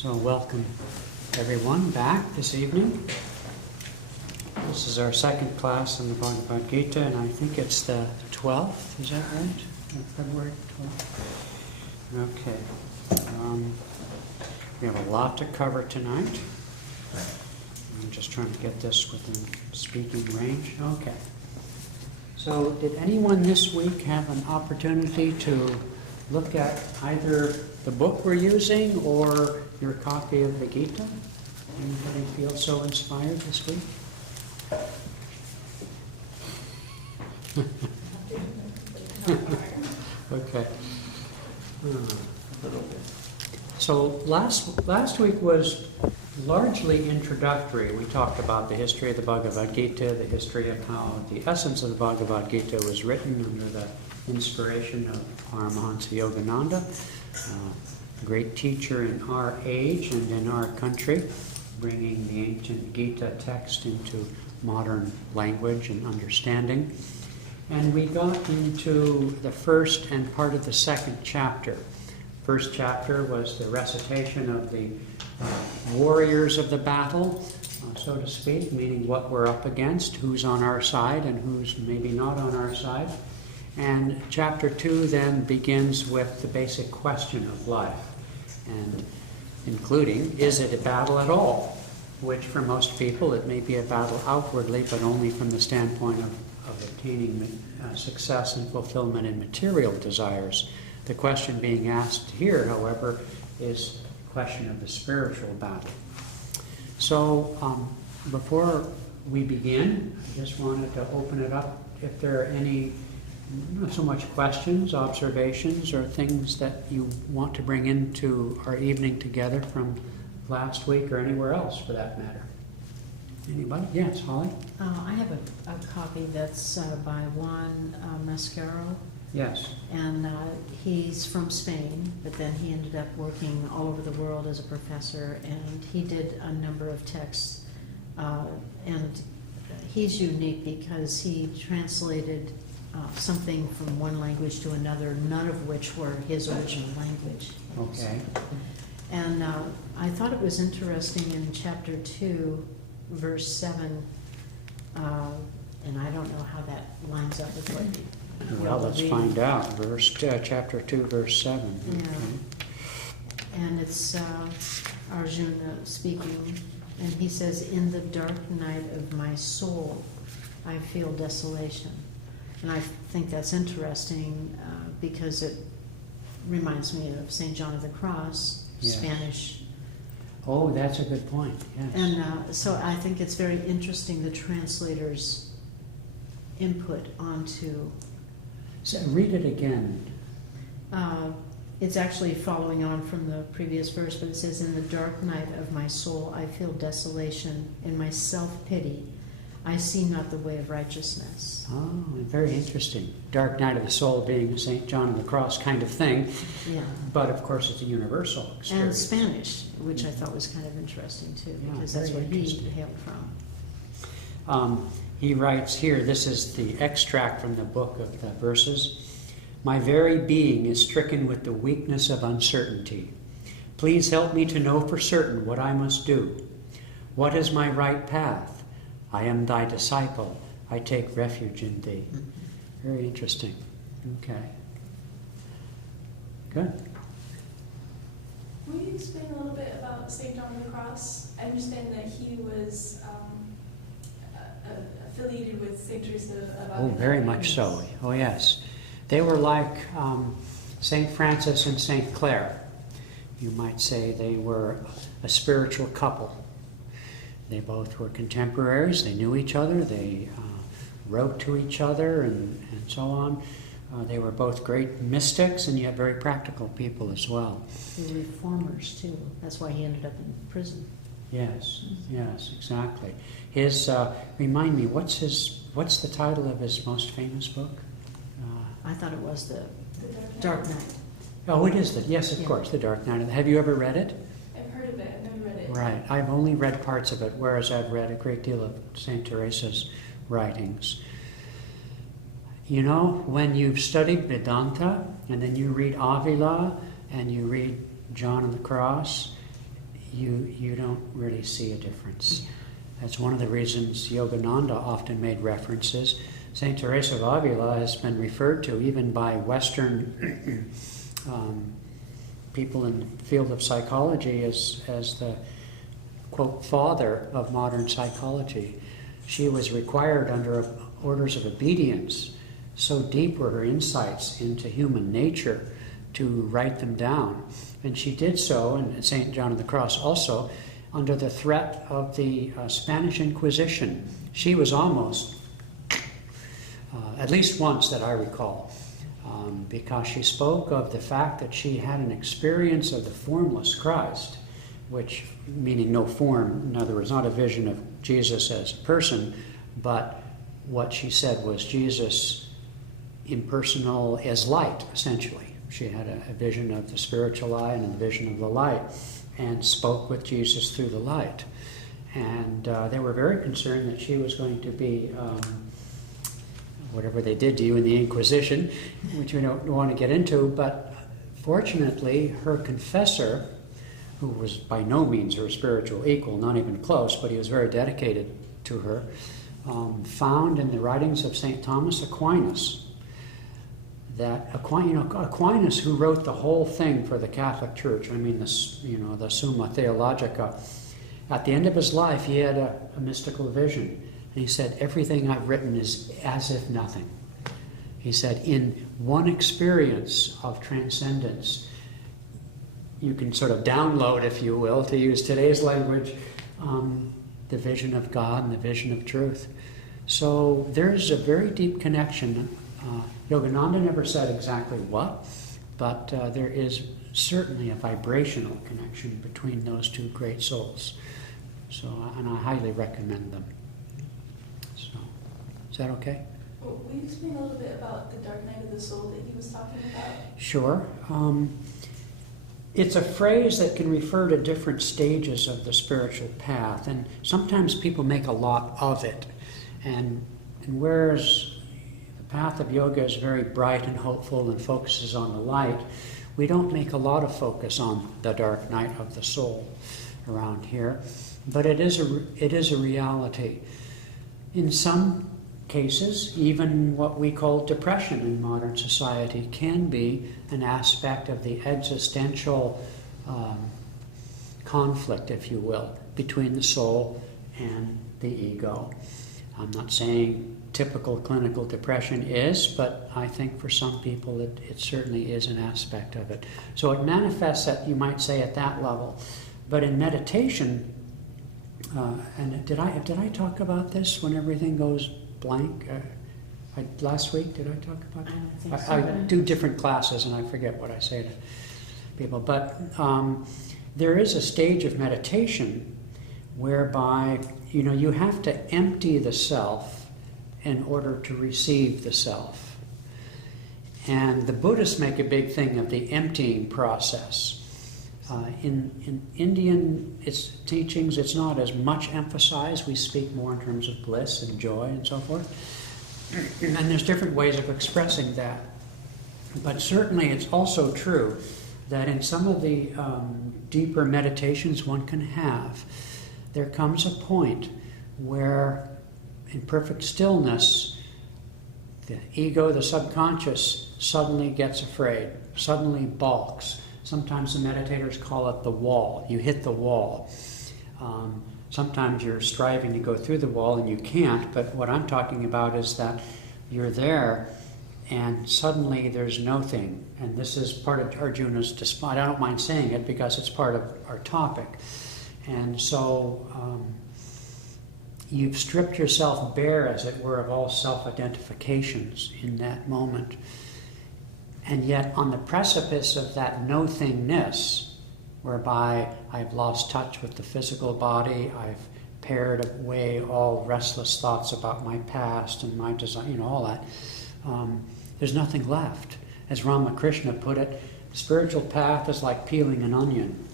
So welcome everyone back this evening. This is our second class in the Bhagavad Gita, and I think it's the 12th, is that right? February 12th? Okay. We have a lot to cover tonight. I'm just trying to get this within speaking range. Okay. So did anyone this week have an opportunity to look at either the book we're using or your copy of the Gita? Anybody feel so inspired this week? Okay. So last week was largely introductory. We talked about the history of the Bhagavad Gita, the history of how the essence of the Bhagavad Gita was written under the inspiration of Paramahansa Yogananda, a great teacher in our age and in our country, bringing the ancient Gita text into modern language and understanding. And we got into the first and part of the second chapter. First chapter was the recitation of the warriors of the battle, so to speak, meaning what we're up against, who's on our side and who's maybe not on our side. And chapter 2 then begins with the basic question of life, and including, is it a battle at all? Which for most people it may be a battle outwardly, but only from the standpoint of obtaining success and fulfillment in material desires. The question being asked here, however, is the question of the spiritual battle. So before we begin, I just wanted to open it up if there are any, not so much questions, observations, or things that you want to bring into our evening together from last week or anywhere else for that matter. Anybody? Yes, Holly? I have a copy that's by Juan Mascaro. Yes. And he's from Spain, but then he ended up working all over the world as a professor, and he did a number of texts. And he's unique because he translated something from one language to another, none of which were his original language. Okay. And I thought it was interesting in chapter 2, verse 7, and I don't know how that lines up with what you well, let's find out. Chapter 2, verse 7. Yeah. Okay. And it's Arjuna speaking, and he says, "In the dark night of my soul, I feel desolation." And I think that's interesting because it reminds me of St. John of the Cross, Yes. Spanish. Oh, that's a good point. Yes. And so I think it's very interesting, the translator's input onto... So read it again. It's actually following on from the previous verse, but it says, "In the dark night of my soul, I feel desolation. In my self-pity, I see not the way of righteousness." Oh, very interesting. Dark night of the soul being a St. John of the Cross kind of thing. Yeah. But of course it's a universal experience. And Spanish, which I thought was kind of interesting too, Yeah, because that's very where he interesting. hailed from. He writes here, this is the extract from the book of the verses. "My very being is stricken with the weakness of uncertainty. Please help me to know for certain what I must do. What is my right path? I am thy disciple. I take refuge in thee." Very interesting. Okay. Good. Will you explain a little bit about St. John of the Cross? I understand that he was affiliated with St. Teresa of Oh, Avila. very much so. Oh, yes. They were like St. Francis and St. Clare. You might say they were a spiritual couple. They both were contemporaries. They knew each other. They wrote to each other and so on. They were both great mystics and yet very practical people as well. The reformers too. That's why he ended up in prison. Yes, yes, exactly. His, remind me, what's the title of his most famous book? I thought it was the Dark Night. Oh, it is yes, of Yeah. course, The Dark Night. Have you ever read it? I've heard of it. I've never read it. Right. I've only read parts of it, whereas I've read a great deal of St. Teresa's writings. You know, when you've studied Vedanta, and then you read Avila, and you read John of the Cross, you don't really see a difference. That's one of the reasons Yogananda often made references. St. Teresa of Avila has been referred to even by Western people in the field of psychology as the, quote, father of modern psychology. She was required under orders of obedience. So deep were her insights into human nature to write them down. And she did so, and St. John of the Cross also, under the threat of the Spanish Inquisition. She was almost, at least once that I recall, because she spoke of the fact that she had an experience of the formless Christ, which, meaning no form, in other words, not a vision of Jesus as a person, but what she said was Jesus impersonal as light, essentially. She had a vision of the spiritual eye and a vision of the light, and spoke with Jesus through the light. And they were very concerned that she was going to be, whatever they did to you in the Inquisition, which we don't want to get into, but fortunately her confessor, who was by no means her spiritual equal, not even close, but he was very dedicated to her, found in the writings of St. Thomas Aquinas that Aquinas, who wrote the whole thing for the Catholic Church, I mean, the Summa Theologica, at the end of his life, he had a mystical vision. And he said, everything I've written is as if nothing. He said, in one experience of transcendence, you can sort of download, if you will, to use today's language, the vision of God and the vision of truth. So there's a very deep connection. Yogananda never said exactly what, but there is certainly a vibrational connection between those two great souls. So, and I highly recommend them. So, is that okay? Well, will you explain a little bit about the dark night of the soul that he was talking about? Sure. It's a phrase that can refer to different stages of the spiritual path, and sometimes people make a lot of it. And whereas the path of yoga is very bright and hopeful and focuses on the light, we don't make a lot of focus on the dark night of the soul around here. But it is a reality. In some cases, even what we call depression in modern society can be an aspect of the existential conflict, if you will, between the soul and the ego. I'm not saying typical clinical depression is, but I think for some people it certainly is an aspect of it. So it manifests at, you might say, at that level. But in meditation, and did I talk about this when everything goes blank? Last week, did I talk about that? I don't think so. I do different classes and I forget what I say to people. But there is a stage of meditation whereby, you have to empty the self in order to receive the self. And the Buddhists make a big thing of the emptying process. In Indian teachings, it's not as much emphasized. We speak more in terms of bliss and joy and so forth. And there's different ways of expressing that. But certainly it's also true that in some of the deeper meditations one can have, there comes a point where in perfect stillness, the ego, the subconscious, suddenly gets afraid, suddenly balks. Sometimes the meditators call it the wall. You hit the wall. Sometimes you're striving to go through the wall and you can't, but what I'm talking about is that you're there and suddenly there's no thing. And this is part of Arjuna's despite. I don't mind saying it because it's part of our topic. And so you've stripped yourself bare, as it were, of all self-identifications in that moment. And yet on the precipice of that no-thingness, whereby I've lost touch with the physical body, I've pared away all restless thoughts about my past and my desire, all that, there's nothing left. As Ramakrishna put it, the spiritual path is like peeling an onion.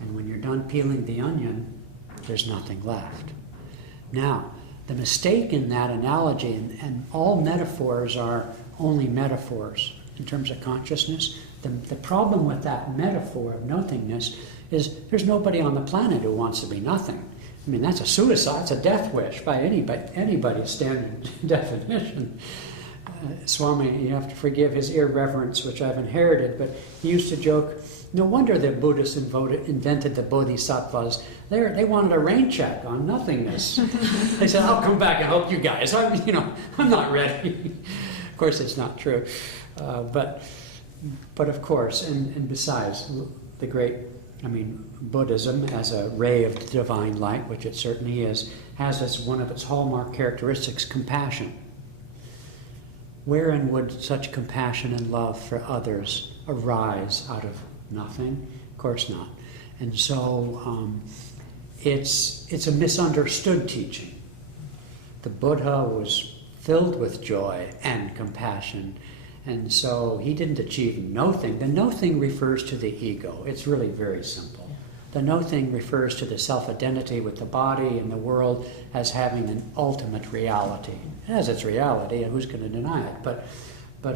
And when you're done peeling the onion, there's nothing left. Now, the mistake in that analogy, and all metaphors are only metaphors, in terms of consciousness. The problem with that metaphor of nothingness is there's nobody on the planet who wants to be nothing. I mean, that's a suicide, it's a death wish by anybody's standard definition. Swami, you have to forgive his irreverence, which I've inherited, but he used to joke, no wonder the Buddhists invented the bodhisattvas. They wanted a rain check on nothingness. They said, I'll come back and help you guys. I'm not ready. Of course, it's not true. But of course, and besides, the great, Buddhism as a ray of divine light, which it certainly is, has as one of its hallmark characteristics compassion. Wherein would such compassion and love for others arise out of nothing? Of course not. And so it's a misunderstood teaching. The Buddha was filled with joy and compassion, and so he didn't achieve no-thing. The no-thing refers to the ego. It's really very simple. The no-thing refers to the self-identity with the body and the world as having an ultimate reality. It has its reality, and who's going to deny it? But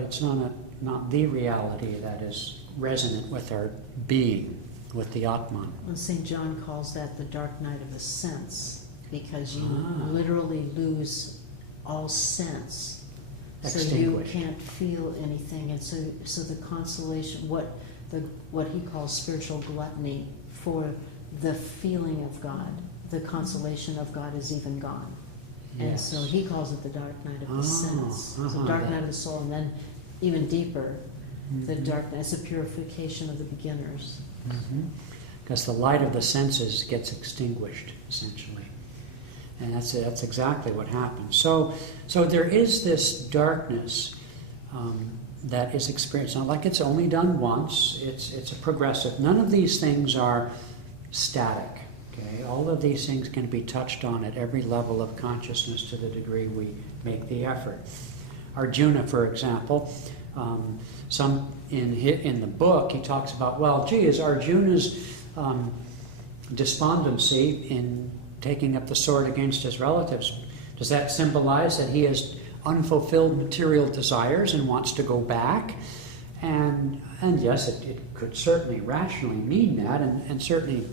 it's not the reality that is resonant with our being, with the Atman. Well, St. John calls that the dark night of the sense, because you literally lose all sense. So you can't feel anything, and so the consolation, what he calls spiritual gluttony for the feeling of God, the consolation of God is even gone. And Yes. so he calls it the dark night of the sense. So dark night of the soul, and then even deeper, the dark night, it's a purification of the beginners. Because the light of the senses gets extinguished, essentially. And that's exactly what happens. So there is this darkness that is experienced. Not like it's only done once. It's a progressive. None of these things are static. Okay, all of these things can be touched on at every level of consciousness to the degree we make the effort. Arjuna, for example, in the book he talks about, well, gee, is Arjuna's despondency in taking up the sword against his relatives, does that symbolize that he has unfulfilled material desires and wants to go back? And yes, it could certainly rationally mean that, and certainly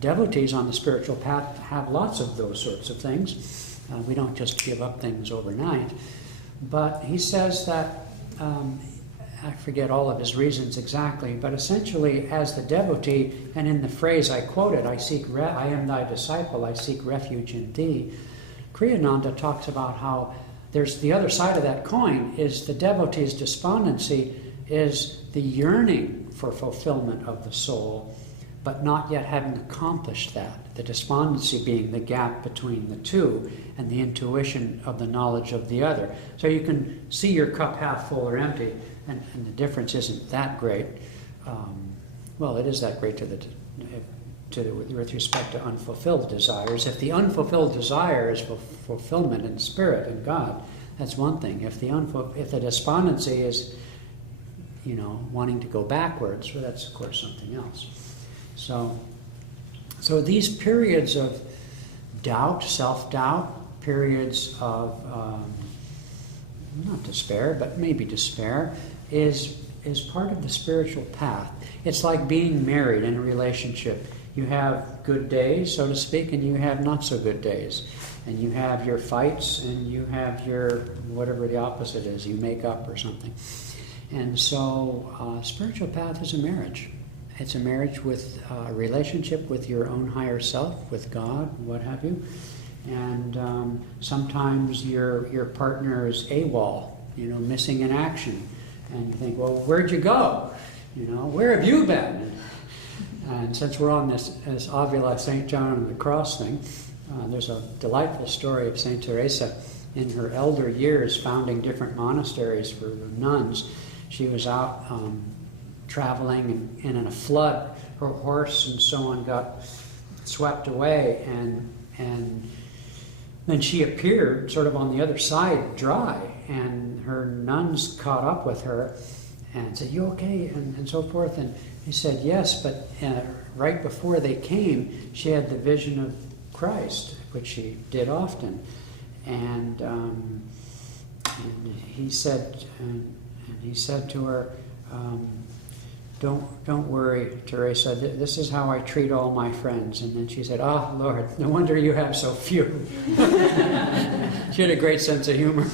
devotees on the spiritual path have lots of those sorts of things. We don't just give up things overnight. But he says that, I forget all of his reasons exactly, but essentially as the devotee, and in the phrase I quoted, I am thy disciple, I seek refuge in thee, Kriyananda talks about how there's the other side of that coin is the devotee's despondency is the yearning for fulfillment of the soul, but not yet having accomplished that. The despondency being the gap between the two and the intuition of the knowledge of the other. So you can see your cup half full or empty, and the difference isn't that great. Well, it is that great with respect to unfulfilled desires. If the unfulfilled desire is fulfillment in spirit and God, that's one thing. If the despondency is, wanting to go backwards, well, that's of course something else. So these periods of doubt, self-doubt, periods of not despair, but maybe despair, is part of the spiritual path. It's like being married in a relationship. You have good days, so to speak, and you have not so good days. And you have your fights, and you have your, whatever the opposite is, you make up or something. And so spiritual path is a marriage. It's a marriage with a relationship with your own higher self, with God, what have you. And sometimes your partner is AWOL, missing in action. And you think, well, where'd you go? Where have you been? And since we're on this Avila St. John of the Cross thing, there's a delightful story of St. Teresa in her elder years founding different monasteries for the nuns. She was out traveling, and in a flood, her horse and so on got swept away, and then she appeared sort of on the other side, dry, and her nuns caught up with her and said, "You okay?" and so forth. And he said, "Yes," but right before they came, she had the vision of Christ, which she did often. And he said, and And he said to her, don't worry, Teresa, this is how I treat all my friends. And then she said, "Ah, Lord, no wonder you have so few." She had a great sense of humor.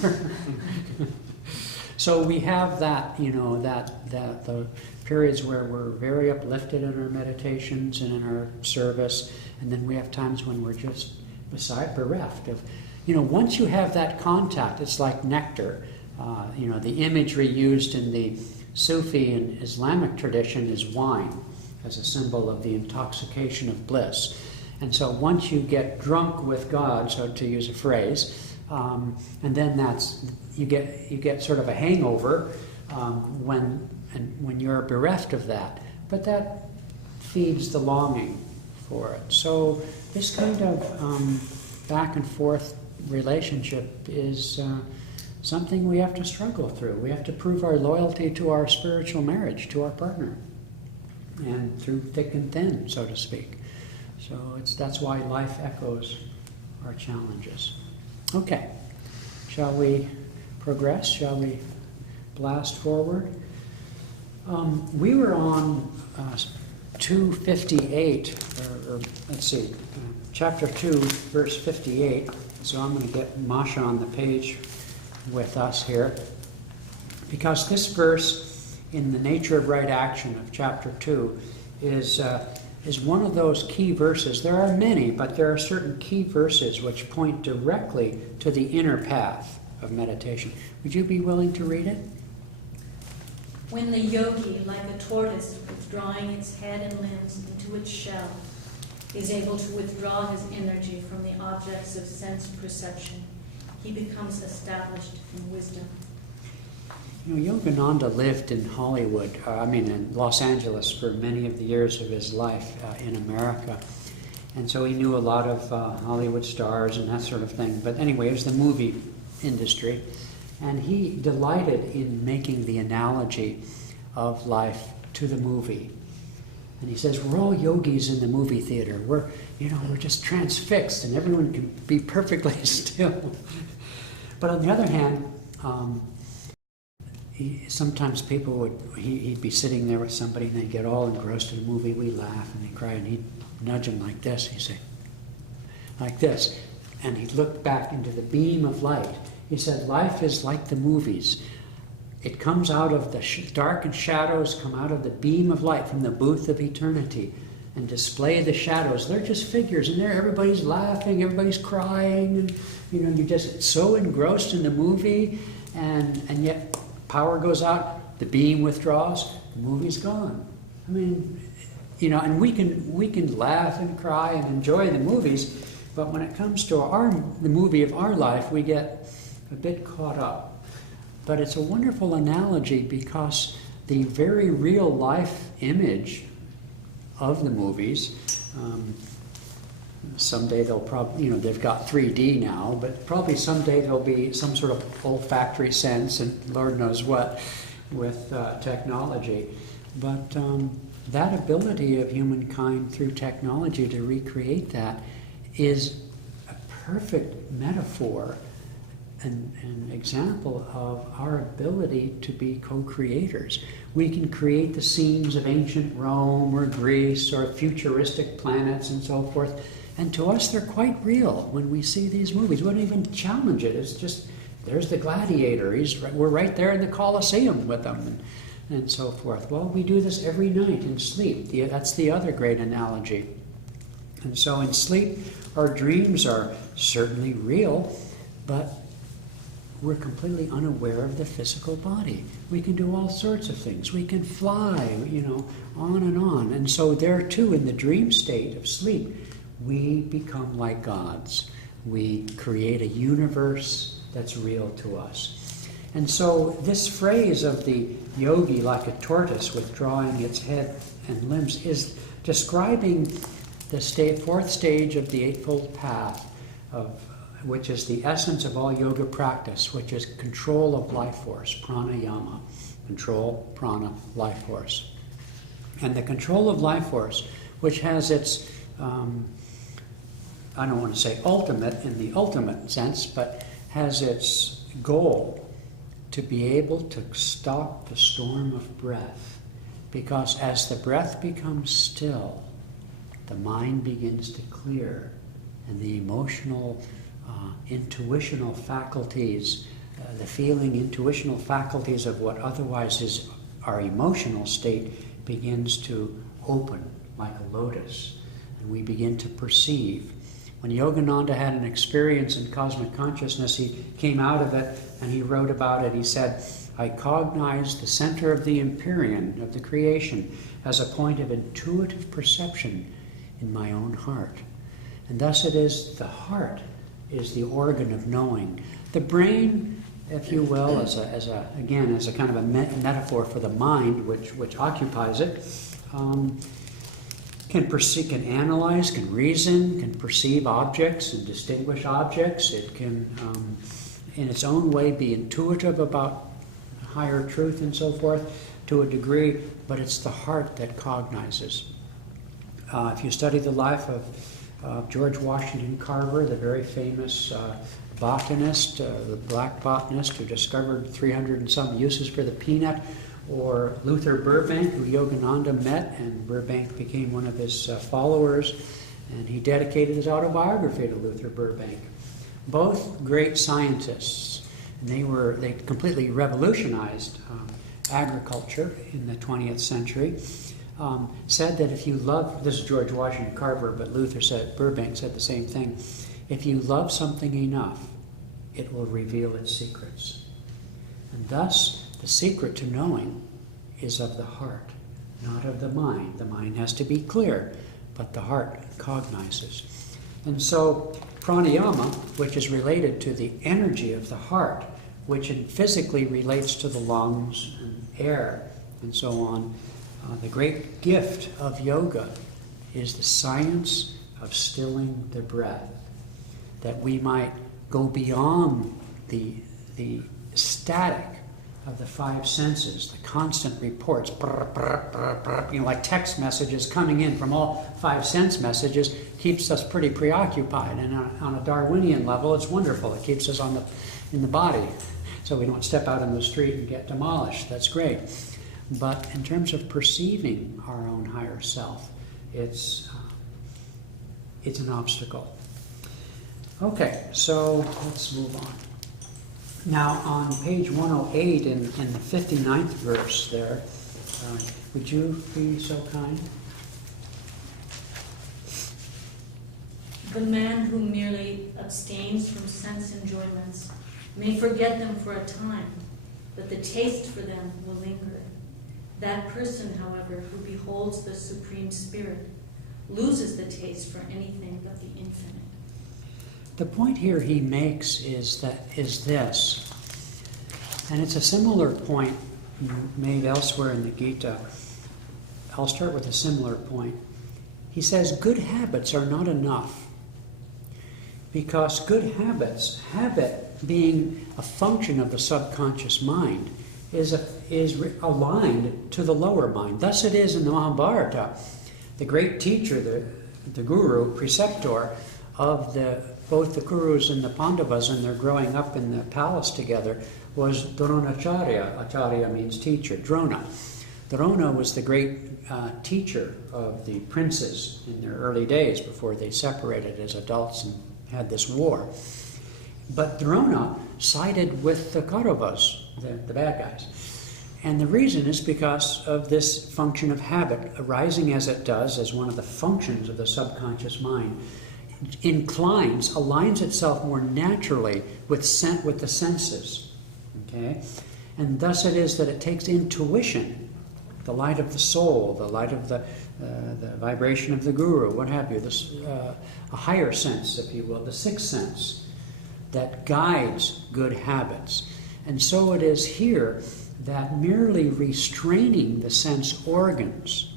So we have that, that the periods where we're very uplifted in our meditations and in our service, and then we have times when we're just bereft of, once you have that contact, it's like nectar. The imagery used in the Sufi and Islamic tradition is wine as a symbol of the intoxication of bliss. And so once you get drunk with God, so to use a phrase, and then you get sort of a hangover when you're bereft of that. But that feeds the longing for it. So this kind of back and forth relationship is something we have to struggle through. We have to prove our loyalty to our spiritual marriage, to our partner, and through thick and thin, so to speak. So that's why life echoes our challenges. Okay, shall we progress? Shall we blast forward? We were on 258, or let's see, chapter 2, verse 58. So I'm going to get Masha on the page with us here, because this verse in the Nature of Right Action of chapter 2 is one of those key verses. There are many, but there are certain key verses which point directly to the inner path of meditation. Would you be willing to read it? When the yogi, like a tortoise withdrawing its head and limbs into its shell, is able to withdraw his energy from the objects of sense perception, he becomes established in wisdom. Yogananda lived in Hollywood, in Los Angeles for many of the years of his life in America. And so he knew a lot of Hollywood stars and that sort of thing. But anyway, it was the movie industry. And he delighted in making the analogy of life to the movie. And he says, we're all yogis in the movie theater. We're just transfixed and everyone can be perfectly still. But on the other hand, sometimes he'd be sitting there with somebody and they'd get all engrossed in the movie. We laugh and they'd cry and he'd nudge them like this. He'd say, like this. And he'd look back into the beam of light. He said, life is like the movies. It comes out of the dark and shadows, come out of the beam of light from the booth of eternity and display the shadows. They're just figures, and there everybody's laughing, everybody's crying, and you're just so engrossed in the movie, and yet power goes out, the beam withdraws, the movie's gone. And we can laugh and cry and enjoy the movies, but when it comes to the movie of our life, we get a bit caught up. But it's a wonderful analogy because the very real life image of the movies, someday they'll probably, they've got 3D now, but probably someday there'll be some sort of olfactory sense and Lord knows what with technology. But that ability of humankind through technology to recreate that is a perfect metaphor, an example of our ability to be co-creators. We can create the scenes of ancient Rome or Greece or futuristic planets and so forth, and to us they're quite real when we see these movies. We don't even challenge it. It's just, there's the gladiator. We're right there in the Colosseum with them and so forth. Well, we do this every night in sleep. That's the other great analogy. And so in sleep, our dreams are certainly real, but we're completely unaware of the physical body. We can do all sorts of things. We can fly, on and on. And so there too, in the dream state of sleep, we become like gods. We create a universe that's real to us. And so this phrase of the yogi, like a tortoise withdrawing its head and limbs, is describing the fourth stage of the Eightfold Path, which is the essence of all yoga practice, which is control of life force, pranayama. Control, prana, life force. And the control of life force, which has its, I don't want to say ultimate in the ultimate sense, but has its goal to be able to stop the storm of breath. Because as the breath becomes still, the mind begins to clear, and the emotional, intuitional faculties, the feeling intuitional faculties of what otherwise is our emotional state begins to open like a lotus, and we begin to perceive. When Yogananda had an experience in cosmic consciousness, he came out of it and he wrote about it. He said, I cognize the center of the empyrean, of the creation, as a point of intuitive perception in my own heart. And thus it is the heart is the organ of knowing. The brain, if you will, as a kind of a metaphor for the mind, which occupies it, can perceive, can analyze, can reason, can perceive objects and distinguish objects. It can, in its own way, be intuitive about higher truth and so forth to a degree, but it's the heart that cognizes. If you study the life of George Washington Carver, the very famous botanist, the black botanist who discovered 300 and some uses for the peanut, or Luther Burbank, who Yogananda met, and Burbank became one of his followers, and he dedicated his autobiography to Luther Burbank. Both great scientists, and they completely revolutionized agriculture in the 20th century. Said that if you love, this is George Washington Carver, but Burbank said the same thing. If you love something enough, it will reveal its secrets. And thus, the secret to knowing is of the heart, not of the mind. The mind has to be clear, but the heart cognizes. And so, pranayama, which is related to the energy of the heart, which physically relates to the lungs and air and so on, the great gift of yoga is the science of stilling the breath, that we might go beyond the static of the five senses, the constant reports, like text messages coming in from all five sense messages, keeps us pretty preoccupied. And on a Darwinian level, it's wonderful. It keeps us in the body, so we don't step out in the street and get demolished. That's great. But in terms of perceiving our own higher self, it's an obstacle. Okay, so let's move on. Now, on page 108 in the 59th verse there, would you be so kind? The man who merely abstains from sense enjoyments may forget them for a time, but the taste for them will linger. That person, however, who beholds the Supreme Spirit loses the taste for anything but the infinite. The point here he makes is this, and it's a similar point made elsewhere in the Gita. I'll start with a similar point. He says good habits are not enough, because good habits, habit being a function of the subconscious mind, is aligned to the lower mind. Thus it is in the Mahabharata. The great teacher, the guru, preceptor of both the Kurus and the Pandavas, and they're growing up in the palace together, was Dronacharya. Acharya means teacher, Drona. Drona was the great teacher of the princes in their early days before they separated as adults and had this war. But Drona sided with the Kauravas, the bad guys. And the reason is because of this function of habit, arising as it does as one of the functions of the subconscious mind, aligns itself more naturally with the senses. Okay? And thus it is that it takes intuition, the light of the soul, the light of the vibration of the guru, what have you, a higher sense, if you will, the sixth sense, that guides good habits. And so it is here that merely restraining the sense organs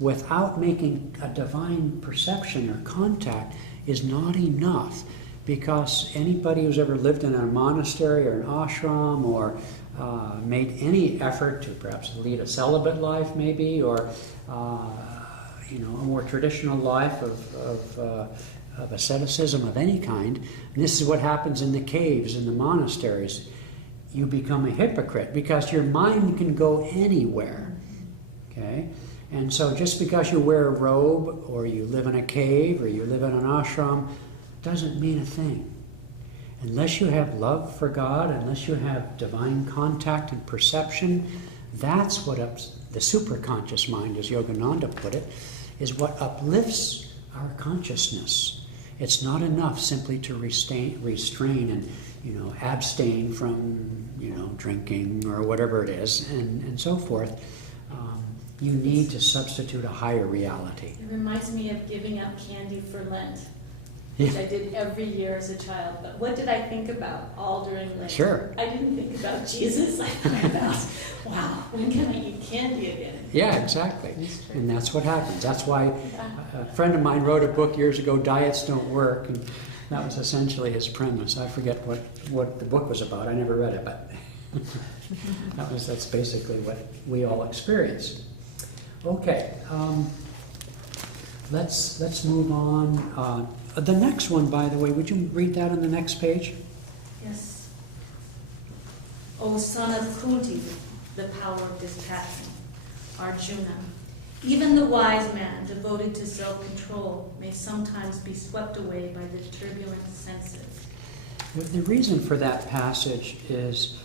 without making a divine perception or contact is not enough, because anybody who's ever lived in a monastery or an ashram or made any effort to perhaps lead a celibate life maybe, or a more traditional life of asceticism of any kind, and this is what happens in the caves, in the monasteries. you become a hypocrite because your mind can go anywhere. Okay? And so just because you wear a robe or you live in a cave or you live in an ashram doesn't mean a thing. Unless you have love for God, unless you have divine contact and perception, that's what the superconscious mind, as Yogananda put it, is what uplifts our consciousness. It's not enough simply to restrain and, abstain from, drinking or whatever it is and so forth. You need to substitute a higher reality. It reminds me of giving up candy for Lent, which I did every year as a child. But what did I think about all during Lent? Sure. I didn't think about Jesus. I thought about, wow, when can I eat candy again? Yeah, exactly. And that's what happens. That's why a friend of mine wrote a book years ago, Diets Don't Work, and that was essentially his premise. I forget what the book was about. I never read it, but that's basically what we all experienced. Okay, let's move on. The next one, by the way, would you read that on the next page? Yes. O son of Kunti, the power of dispassion, Arjuna, even the wise man devoted to self-control may sometimes be swept away by the turbulent senses. The reason for that passage is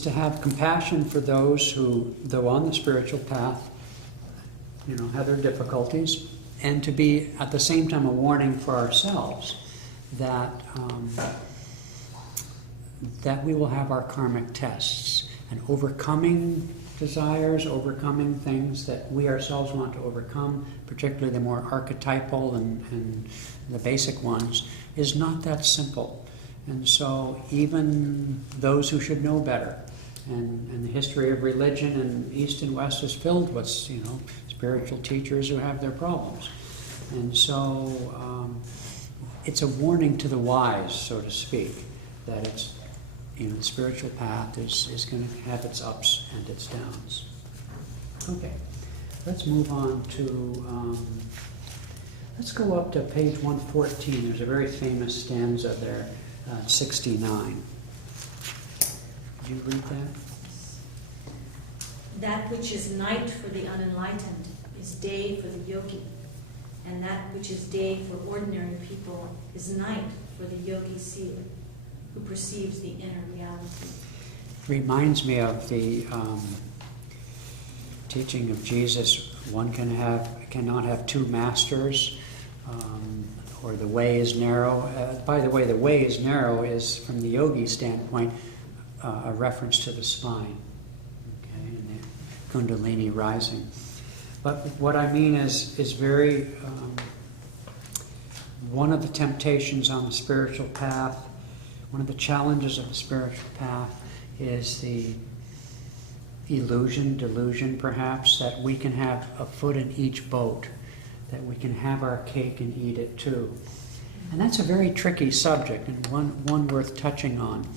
to have compassion for those who, though on the spiritual path, have their difficulties, and to be at the same time a warning for ourselves that we will have our karmic tests, and overcoming desires, overcoming things that we ourselves want to overcome, particularly the more archetypal and the basic ones, is not that simple. And so even those who should know better, and the history of religion in East and West is filled with, spiritual teachers who have their problems. And so it's a warning to the wise, so to speak, that it's, the spiritual path is going to have its ups and its downs. Okay, let's move on to, let's go up to page 114. There's a very famous stanza there. 69. Did you read that? That which is night for the unenlightened is day for the yogi, and that which is day for ordinary people is night for the yogi seer, who perceives the inner reality. Reminds me of the teaching of Jesus. One cannot have two masters. Or the way is narrow. By the way, the way is narrow is, from the yogi standpoint, a reference to the spine, okay, and the Kundalini rising. But what I mean is very, one of the temptations on the spiritual path, one of the challenges of the spiritual path is the delusion perhaps, that we can have a foot in each boat, that we can have our cake and eat it too. And that's a very tricky subject, and one worth touching on,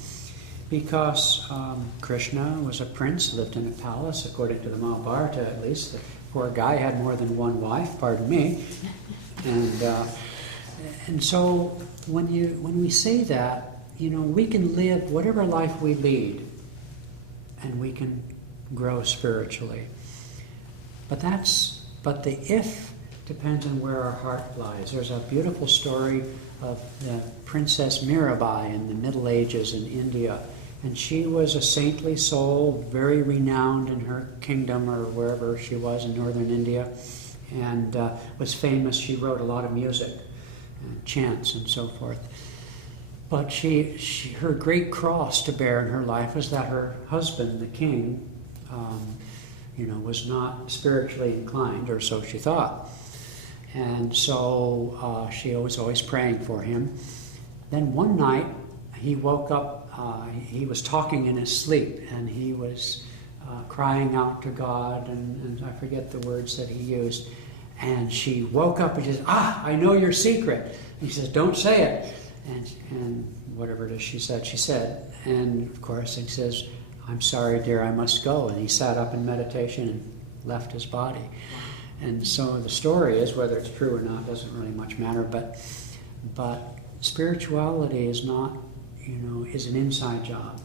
because Krishna was a prince, lived in a palace, according to the Mahabharata at least. The poor guy had more than one wife, pardon me. And so when we say that, we can live whatever life we lead, and we can grow spiritually. But the if depends on where our heart lies. There's a beautiful story of the Princess Mirabai in the Middle Ages in India. And she was a saintly soul, very renowned in her kingdom or wherever she was in northern India, and was famous. She wrote a lot of music, and chants and so forth. But her great cross to bear in her life was that her husband, the king, was not spiritually inclined, or so she thought. And so she was always praying for him. Then one night, he woke up, he was talking in his sleep, and he was crying out to God, and I forget the words that he used. And she woke up and she says, I know your secret. And he says, don't say it. And whatever it is she said. And of course, he says, I'm sorry, dear, I must go. And he sat up in meditation and left his body. And so the story is, whether it's true or not, doesn't really much matter, but spirituality is not is an inside job.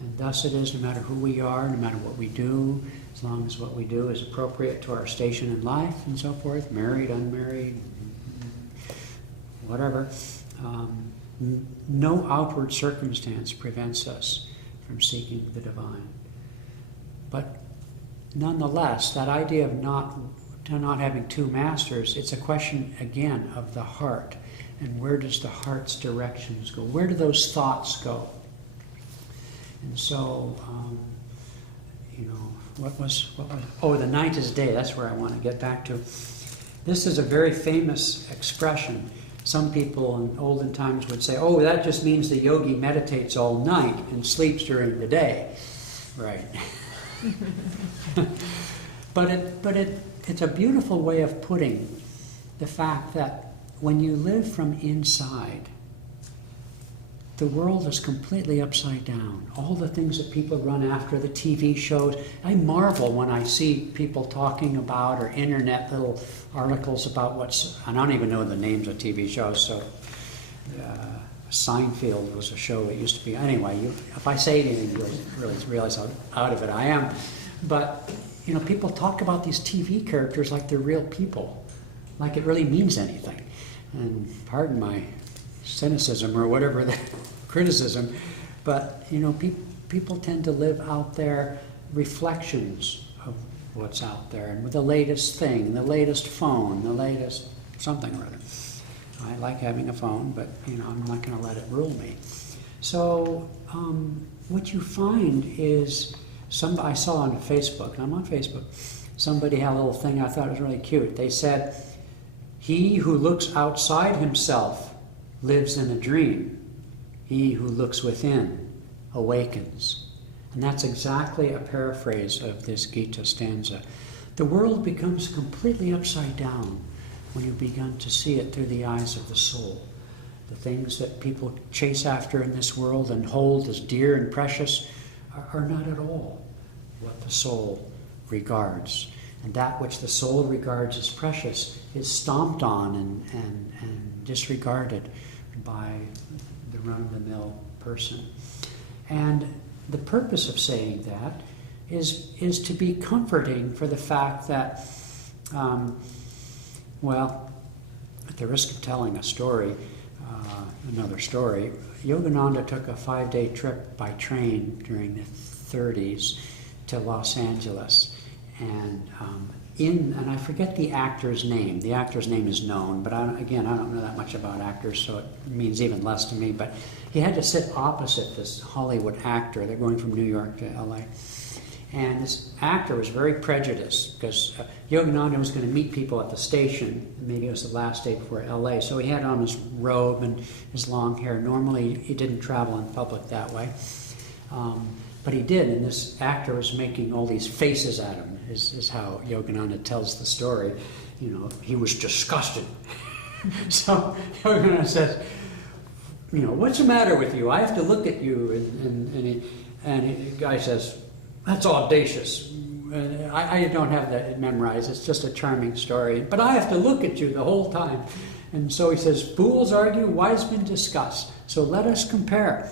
And thus it is no matter who we are, no matter what we do, as long as what we do is appropriate to our station in life and so forth, married, unmarried, whatever, no outward circumstance prevents us from seeking the divine. But nonetheless, that idea of not having two masters, it's a question, again, of the heart. And where does the heart's directions go? Where do those thoughts go? And so, the night is day. That's where I want to get back to. This is a very famous expression. Some people in olden times would say, oh, that just means the yogi meditates all night and sleeps during the day. Right. But it's a beautiful way of putting the fact that when you live from inside, the world is completely upside down. All the things that people run after, the TV shows, I marvel when I see people talking about, or internet little articles about I don't even know the names of TV shows, so Seinfeld was a show that used to be, anyway, if I say anything, you really realize how out of it I am. But, people talk about these TV characters like they're real people, like it really means anything. And pardon my cynicism or whatever the criticism, but people tend to live out there reflections of what's out there, and with the latest thing, the latest phone, the latest something or other. I like having a phone, but I'm not going to let it rule me. So what you find is I saw on Facebook, and I'm on Facebook, somebody had a little thing I thought was really cute. They said, "He who looks outside himself lives in a dream. He who looks within awakens." And that's exactly a paraphrase of this Gita stanza. The world becomes completely upside down when you begin to see it through the eyes of the soul. The things that people chase after in this world and hold as dear and precious are not at all what the soul regards. And that which the soul regards as precious is stomped on and disregarded by the run-of-the-mill person. And the purpose of saying that is to be comforting for the fact that, at the risk of telling a story, another story, Yogananda took a 5-day trip by train during the 30s to Los Angeles. And I forget the actor's name. The actor's name is known, but I don't know that much about actors, so it means even less to me. But he had to sit opposite this Hollywood actor. They're going from New York to LA. And this actor was very prejudiced because Yogananda was going to meet people at the station. Maybe it was the last day before LA. So he had on his robe and his long hair. Normally he didn't travel in public that way. But he did, and this actor was making all these faces at him, is how Yogananda tells the story. He was disgusted. So Yogananda says, "What's the matter with you? I have to look at you." And the guy says, "That's audacious. I don't have that memorized. It's just a charming story. But I have to look at you the whole time." And so he says, "Fools argue, wise men discuss. So let us compare."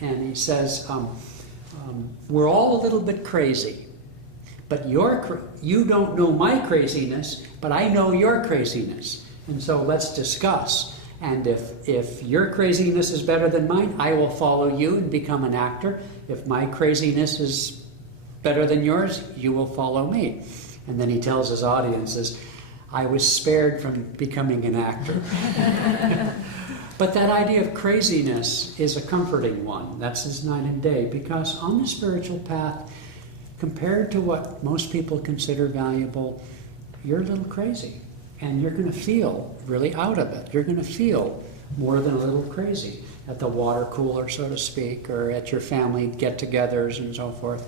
And he says, "We're all a little bit crazy. But you don't know my craziness, but I know your craziness. And so let's discuss. And if your craziness is better than mine, I will follow you and become an actor. If my craziness is better than yours, you will follow me." And then he tells his audiences, "I was spared from becoming an actor." But that idea of craziness is a comforting one. That's his night and day, because on the spiritual path, compared to what most people consider valuable, you're a little crazy. And you're going to feel really out of it. You're going to feel more than a little crazy at the water cooler, so to speak, or at your family get-togethers and so forth.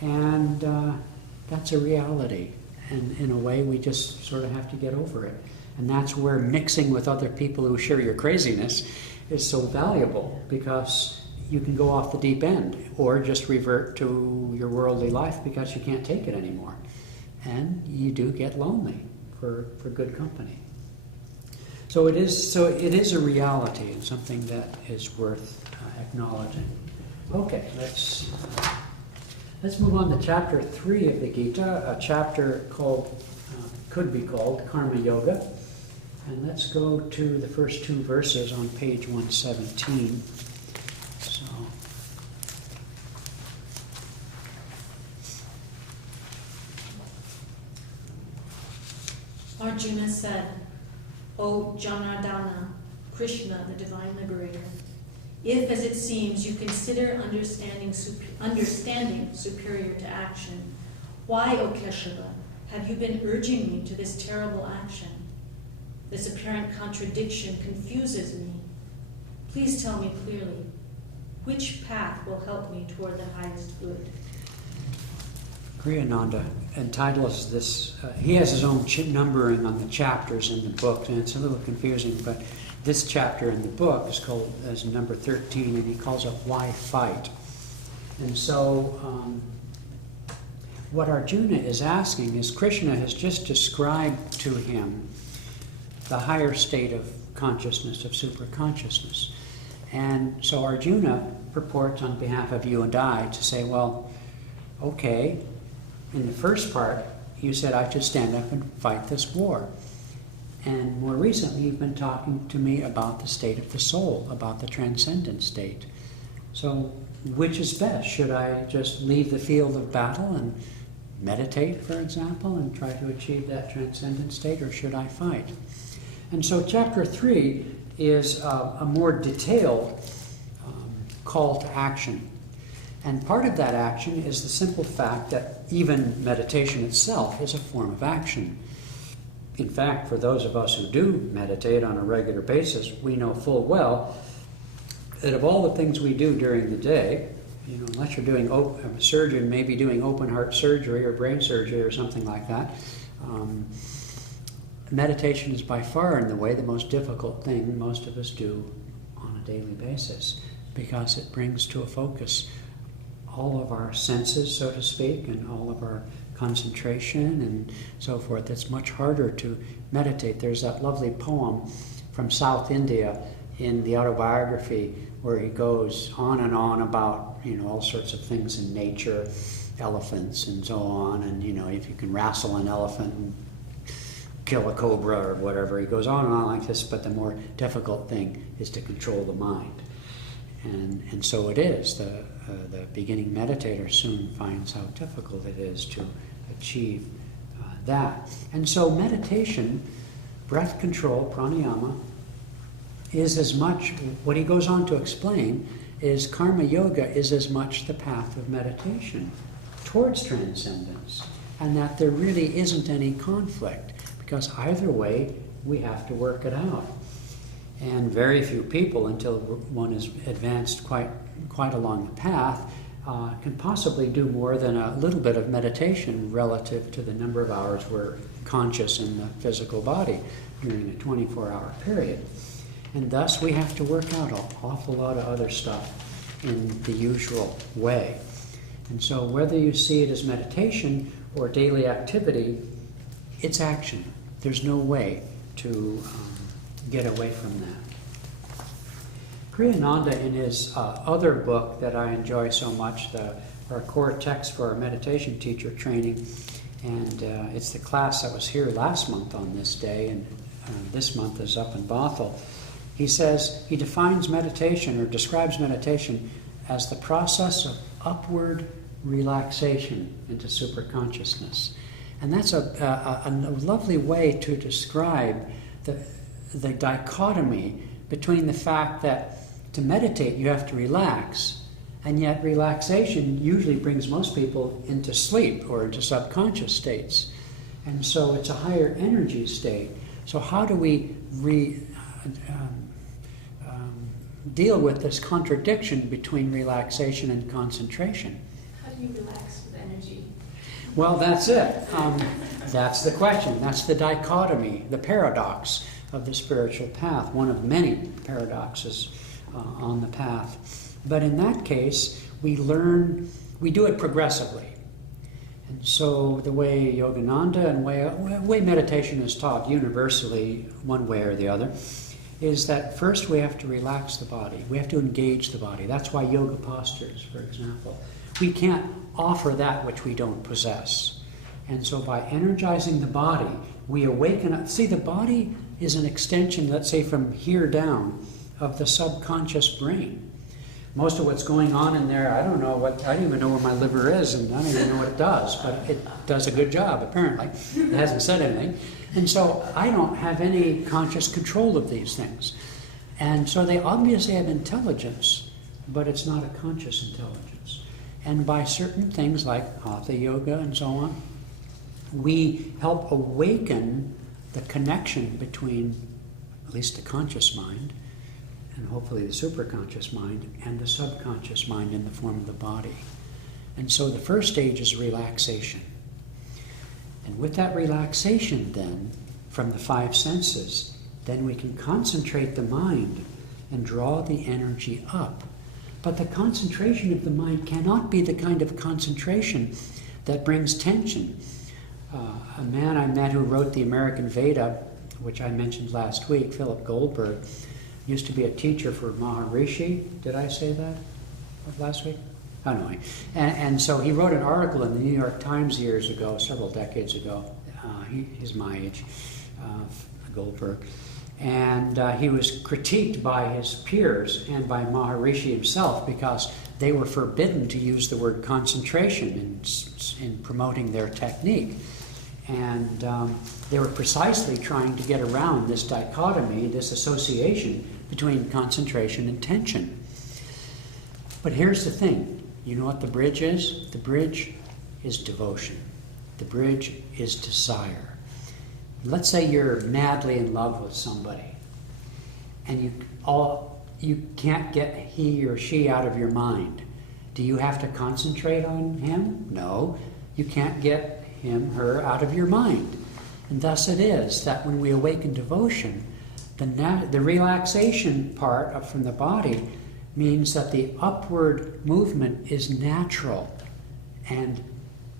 And that's a reality. And in a way, we just sort of have to get over it. And that's where mixing with other people who share your craziness is so valuable, because you can go off the deep end or just revert to your worldly life because you can't take it anymore. And you do get lonely for good company. So it is a reality, and something that is worth acknowledging. Okay, let's move on to chapter 3 of the Gita, a chapter called, could be called Karma Yoga. And let's go to the first 2 verses on page 117. So, Arjuna said, O Janardana, Krishna, the divine liberator, if, as it seems, you consider understanding superior to action, why, O Keshava, have you been urging me to this terrible action? This apparent contradiction confuses me. Please tell me clearly, which path will help me toward the highest good? Kriyananda entitles this, he has his own numbering on the chapters in the book, and it's a little confusing, but this chapter in the book is called as number 13, and he calls it Why Fight? And so what Arjuna is asking is, Krishna has just described to him the higher state of consciousness, of superconsciousness. And so Arjuna purports on behalf of you and I to say, well, okay, in the first part, you said I should stand up and fight this war. And more recently, you've been talking to me about the state of the soul, about the transcendent state. So which is best? Should I just leave the field of battle and meditate, for example, and try to achieve that transcendent state, or should I fight? And so chapter 3 is a more detailed call to action. And part of that action is the simple fact that even meditation itself is a form of action. In fact, for those of us who do meditate on a regular basis, we know full well that of all the things we do during the day, unless you're doing a surgeon may be doing open heart surgery or brain surgery or something like that, meditation is by far in the way the most difficult thing most of us do on a daily basis, because it brings to a focus all of our senses, so to speak, and all of our concentration and so forth. It's much harder to meditate. There's that lovely poem from South India in the autobiography where he goes on and on about, all sorts of things in nature, elephants and so on, and, if you can wrestle an elephant and kill a cobra or whatever. He goes on and on like this, but the more difficult thing is to control the mind. And so it is. The beginning meditator soon finds how difficult it is to achieve that. And so meditation, breath control, pranayama, is as much, what he goes on to explain is karma yoga is as much the path of meditation towards transcendence, and that there really isn't any conflict, because either way we have to work it out. And very few people, until one is advanced quite along the path, can possibly do more than a little bit of meditation relative to the number of hours we're conscious in the physical body during a 24-hour period. And thus we have to work out an awful lot of other stuff in the usual way. And so whether you see it as meditation or daily activity, it's action. There's no way to get away from that. Kriyananda, in his other book that I enjoy so much, our core text for our meditation teacher training, and it's the class that was here last month on this day, and this month is up in Bothell. He says, he defines meditation, or describes meditation, as the process of upward relaxation into superconsciousness. And that's a lovely way to describe the dichotomy between the fact that to meditate you have to relax, and yet relaxation usually brings most people into sleep or into subconscious states. And so it's a higher energy state. So how do we deal with this contradiction between relaxation and concentration? How do you relax with energy? Well, that's it. That's the question. That's the dichotomy, the paradox of the spiritual path, one of many paradoxes on the path. But in that case, we do it progressively. And so the way Yogananda and way meditation is taught universally, one way or the other, is that first we have to relax the body. We have to engage the body. That's why yoga postures, for example. We can't offer that which we don't possess. And so by energizing the body, we awaken up. See, the body is an extension, let's say from here down, of the subconscious brain. Most of what's going on in there, I don't even know where my liver is, and I don't even know what it does, but it does a good job, apparently. It hasn't said anything. And so I don't have any conscious control of these things. And so they obviously have intelligence, but it's not a conscious intelligence. And by certain things like hatha yoga and so on, we help awaken the connection between at least the conscious mind and hopefully the superconscious mind and the subconscious mind in the form of the body. And so the first stage is relaxation. And with that relaxation then, from the five senses, then we can concentrate the mind and draw the energy up. But the concentration of the mind cannot be the kind of concentration that brings tension. A man I met who wrote the American Veda, which I mentioned last week, Philip Goldberg, used to be a teacher for Maharishi. Did I say that last week? Anyway, and so he wrote an article in the New York Times years ago, several decades ago. He's my age, Goldberg. And he was critiqued by his peers and by Maharishi himself because they were forbidden to use the word concentration in promoting their technique. And they were precisely trying to get around this dichotomy, this association between concentration and tension. But here's the thing. You know what the bridge is? The bridge is devotion. The bridge is desire. Let's say you're madly in love with somebody, and you can't get he or she out of your mind. Do you have to concentrate on him? No. You can't get him, her out of your mind. And thus it is that when we awaken devotion, the relaxation part from the body means that the upward movement is natural and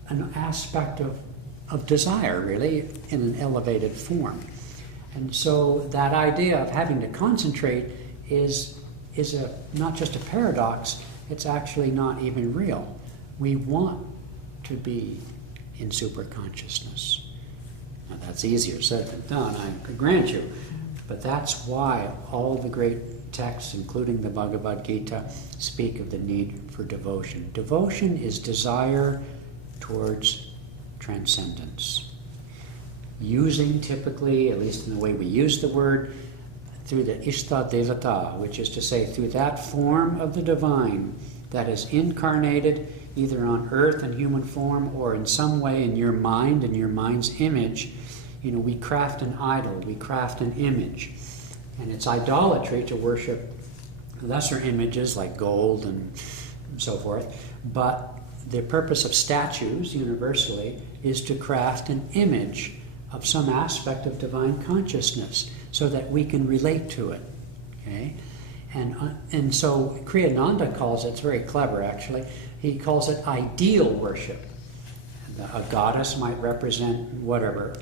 an aspect of desire, really, in an elevated form. And so that idea of having to concentrate is not just a paradox, it's actually not even real. We want to be in superconsciousness. Now that's easier said than done, I could grant you. But that's why all the great texts, including the Bhagavad Gita, speak of the need for devotion. Devotion is desire towards transcendence. Using typically, at least in the way we use the word, through the Ishta Devata, which is to say through that form of the divine that is incarnated either on earth in human form or in some way in your mind, in your mind's image. You know, we craft an idol, we craft an image. And it's idolatry to worship lesser images like gold and so forth. But the purpose of statues, universally, is to craft an image of some aspect of divine consciousness so that we can relate to it. Okay? And so Kriyananda calls it, it's very clever actually, he calls it ideal worship. A goddess might represent whatever.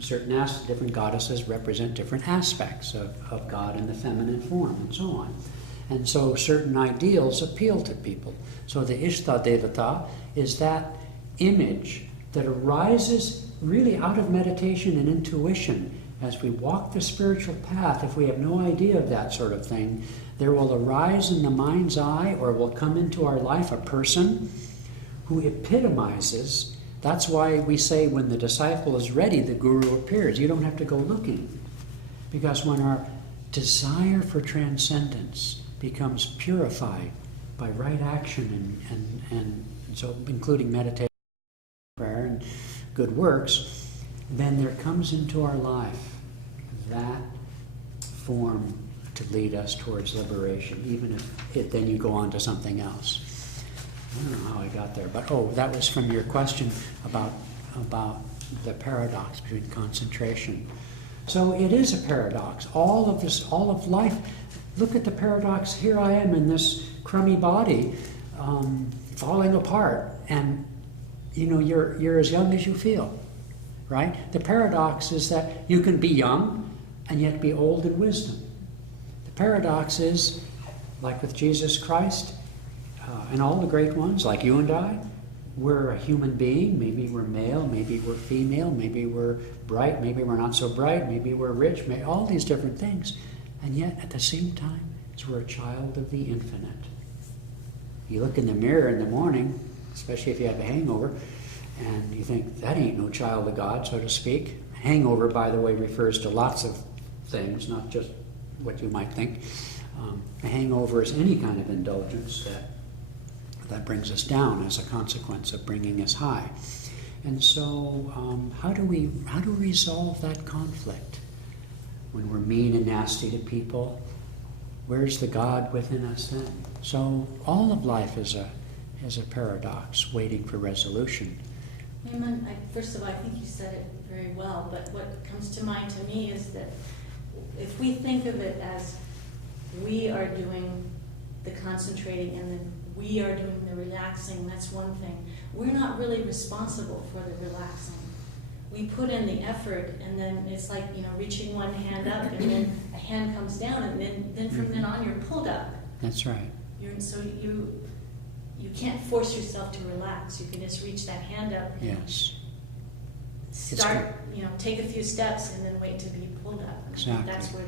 Different goddesses represent different aspects of God in the feminine form and so on. And so certain ideals appeal to people. So the Ishta Devata is that image that arises really out of meditation and intuition. As we walk the spiritual path, if we have no idea of that sort of thing, there will arise in the mind's eye or will come into our life a person who epitomizes. That's why we say when the disciple is ready, the guru appears. You don't have to go looking. Because when our desire for transcendence becomes purified by right action and so including meditation, prayer, and good works, then there comes into our life that form to lead us towards liberation, even if then you go on to something else. I don't know how I got there, but that was from your question about the paradox between concentration. So it is a paradox. All of life. Look at the paradox. Here I am in this crummy body, falling apart, and you're as young as you feel, right? The paradox is that you can be young and yet be old in wisdom. The paradox is, like with Jesus Christ and all the great ones, like you and I, we're a human being. Maybe we're male, maybe we're female, maybe we're bright, maybe we're not so bright, maybe we're rich, all these different things. And yet, at the same time, we're a child of the infinite. You look in the mirror in the morning, especially if you have a hangover, and you think, that ain't no child of God, so to speak. Hangover, by the way, refers to lots of things, not just what you might think. A hangover is any kind of indulgence that brings us down as a consequence of bringing us high. And so, how do we resolve that conflict? When we're mean and nasty to people, where's the God within us then? So all of life is a paradox waiting for resolution. Raymond, first of all, I think you said it very well, but what comes to mind to me is that if we think of it as we are doing the concentrating and then we are doing the relaxing, that's one thing. We're not really responsible for the relaxing. We put in the effort, and then it's like, reaching one hand up, and then a hand comes down, and then from then on you're pulled up. That's right. So you can't force yourself to relax. You can just reach that hand up and yes. start, take a few steps, and then wait to be pulled up. Exactly. That's where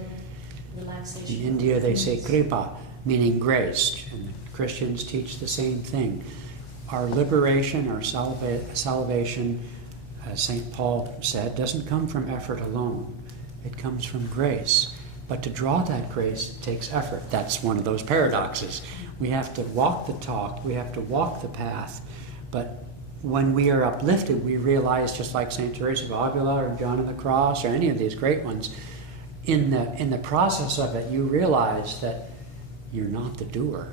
the relaxation. In India they say kripa, meaning grace, and the Christians teach the same thing. Our liberation, our salvation, as St. Paul said, doesn't come from effort alone. It comes from grace. But to draw that grace takes effort. That's one of those paradoxes. We have to walk the talk, we have to walk the path. But when we are uplifted, we realize, just like St. Teresa of Avila or John of the Cross or any of these great ones, in the process of it, you realize that you're not the doer.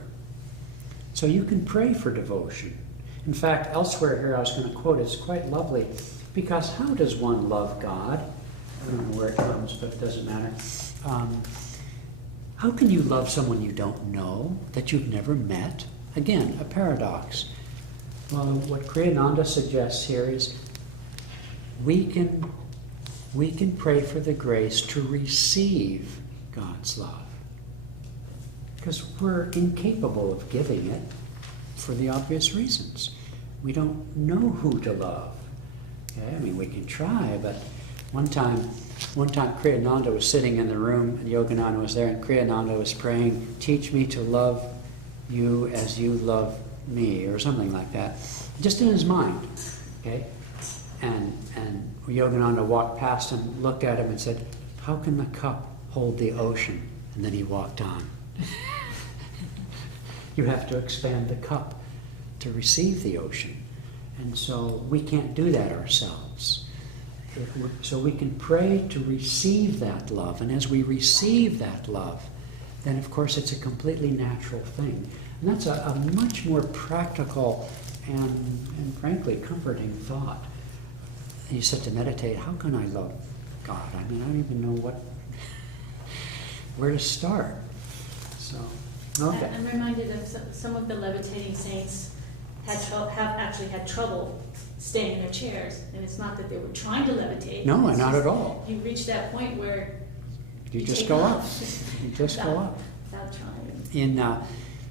So you can pray for devotion. In fact, elsewhere here I was going to quote, it's quite lovely, because how does one love God? I don't know where it comes, but it doesn't matter. How can you love someone you don't know, that you've never met? Again, a paradox. Well, what Kriyananda suggests here is we can pray for the grace to receive God's love, because we're incapable of giving it for the obvious reasons. We don't know who to love. Okay? I mean, we can try, but one time Kriyananda was sitting in the room, and Yogananda was there, and Kriyananda was praying, "Teach me to love you as you love me," or something like that, just in his mind. Okay, and Yogananda walked past him, looked at him, and said, "How can the cup hold the ocean?" And then he walked on. You have to expand the cup to receive the ocean, and so we can't do that ourselves. So we can pray to receive that love, and as we receive that love, then of course it's a completely natural thing. And that's a much more practical and frankly comforting thought. And you said to meditate, how can I love God? I mean, I don't even know where to start. So, okay. I'm reminded of some of the levitating saints have actually had trouble staying in their chairs, and it's not that they were trying to levitate. No, not at all. You reach that point where you just go up. You just go up. Without trying.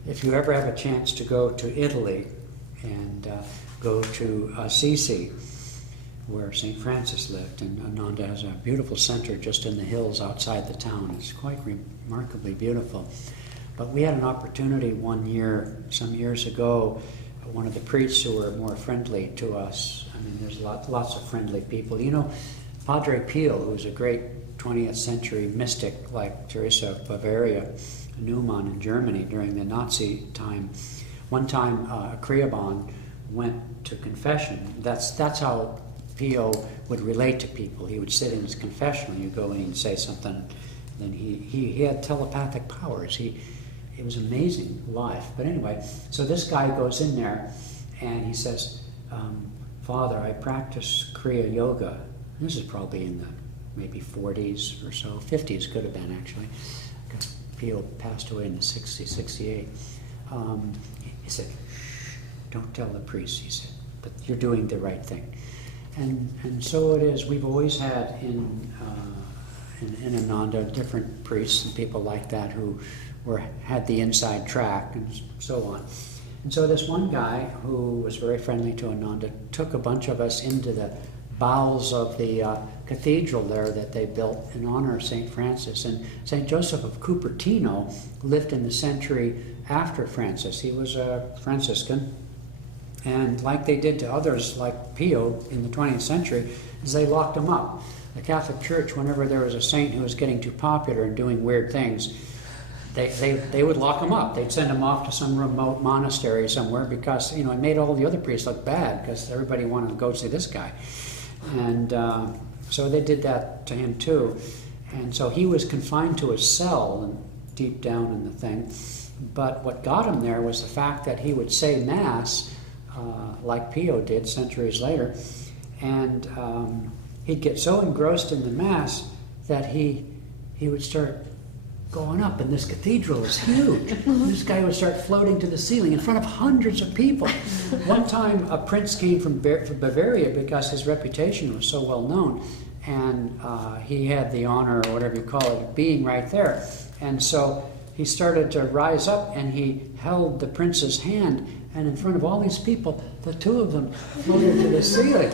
If you ever have a chance to go to Italy and go to Assisi, where St. Francis lived, and Ananda has a beautiful center just in the hills outside the town. It's quite remarkably beautiful. But we had an opportunity one year, some years ago, one of the priests who were more friendly to us. I mean, there's lots of friendly people. You know, Padre Pio, who was a great 20th century mystic like Teresa of Bavaria, Neumann in Germany during the Nazi time. One time, Kriyaban went to confession. That's how Pio would relate to people. He would sit in his confessional. You go in and say something, and then he had telepathic powers. It was amazing life. But anyway, so this guy goes in there and he says, "Father, I practice Kriya Yoga." This is probably in the maybe 40s or so, 50s could have been actually. Pio passed away in the 60s, 68. He said, "Shh, don't tell the priest," he said. but you're doing the right thing. And so it is. We've always had in Ananda different priests and people like that who had the inside track and so on. And so this one guy who was very friendly to Ananda took a bunch of us into the bowels of the cathedral there that they built in honor of St. Francis. And St. Joseph of Cupertino lived in the century after Francis. He was a Franciscan. And like they did to others like Pio in the 20th century, is they locked him up. The Catholic Church, whenever there was a saint who was getting too popular and doing weird things, they would lock him up. They'd send him off to some remote monastery somewhere because, it made all the other priests look bad because everybody wanted to go see this guy. And so they did that to him too. And so he was confined to a cell and deep down in the thing. But what got him there was the fact that he would say Mass like Pio did centuries later. And he'd get so engrossed in the Mass that he would start going up, and this cathedral is huge. This guy would start floating to the ceiling in front of hundreds of people. One time a prince came from Bavaria because his reputation was so well known, and he had the honor, or whatever you call it, of being right there. And so he started to rise up, and he held the prince's hand, and in front of all these people, the two of them floated to the ceiling.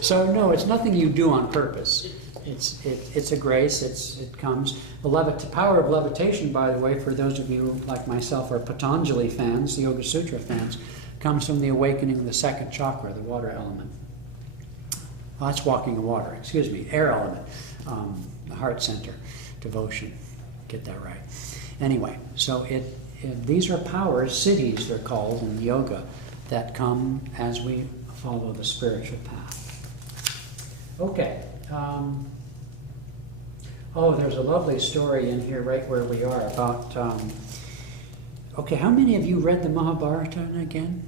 So no, it's nothing you do on purpose. It's a grace. It comes. The power of levitation, by the way, for those of you like myself are Patanjali fans, the Yoga Sutra fans, comes from the awakening of the second chakra, the water element. Well, that's walking in water. Excuse me, air element, the heart center, devotion. Get that right. Anyway, so these are powers, siddhis they're called in yoga, that come as we follow the spiritual path. Okay. There's a lovely story in here right where we are about, okay, how many of you read the Mahabharata again?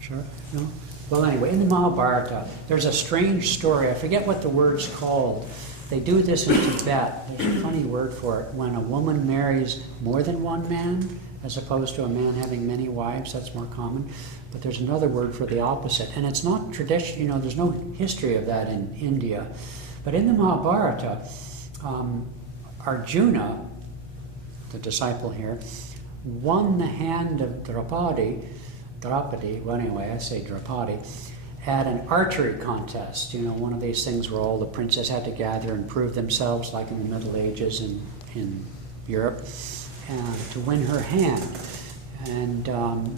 Sure? No? Well, anyway, in the Mahabharata, there's a strange story. I forget what the word's called. They do this in Tibet. There's a funny word for it. When a woman marries more than one man, as opposed to a man having many wives, that's more common. But there's another word for the opposite. And it's not tradition, there's no history of that in India. But in the Mahabharata, Arjuna, the disciple here, won the hand of Draupadi, well anyway, I say Draupadi, at an archery contest. One of these things where all the princes had to gather and prove themselves, like in the Middle Ages in Europe, to win her hand. And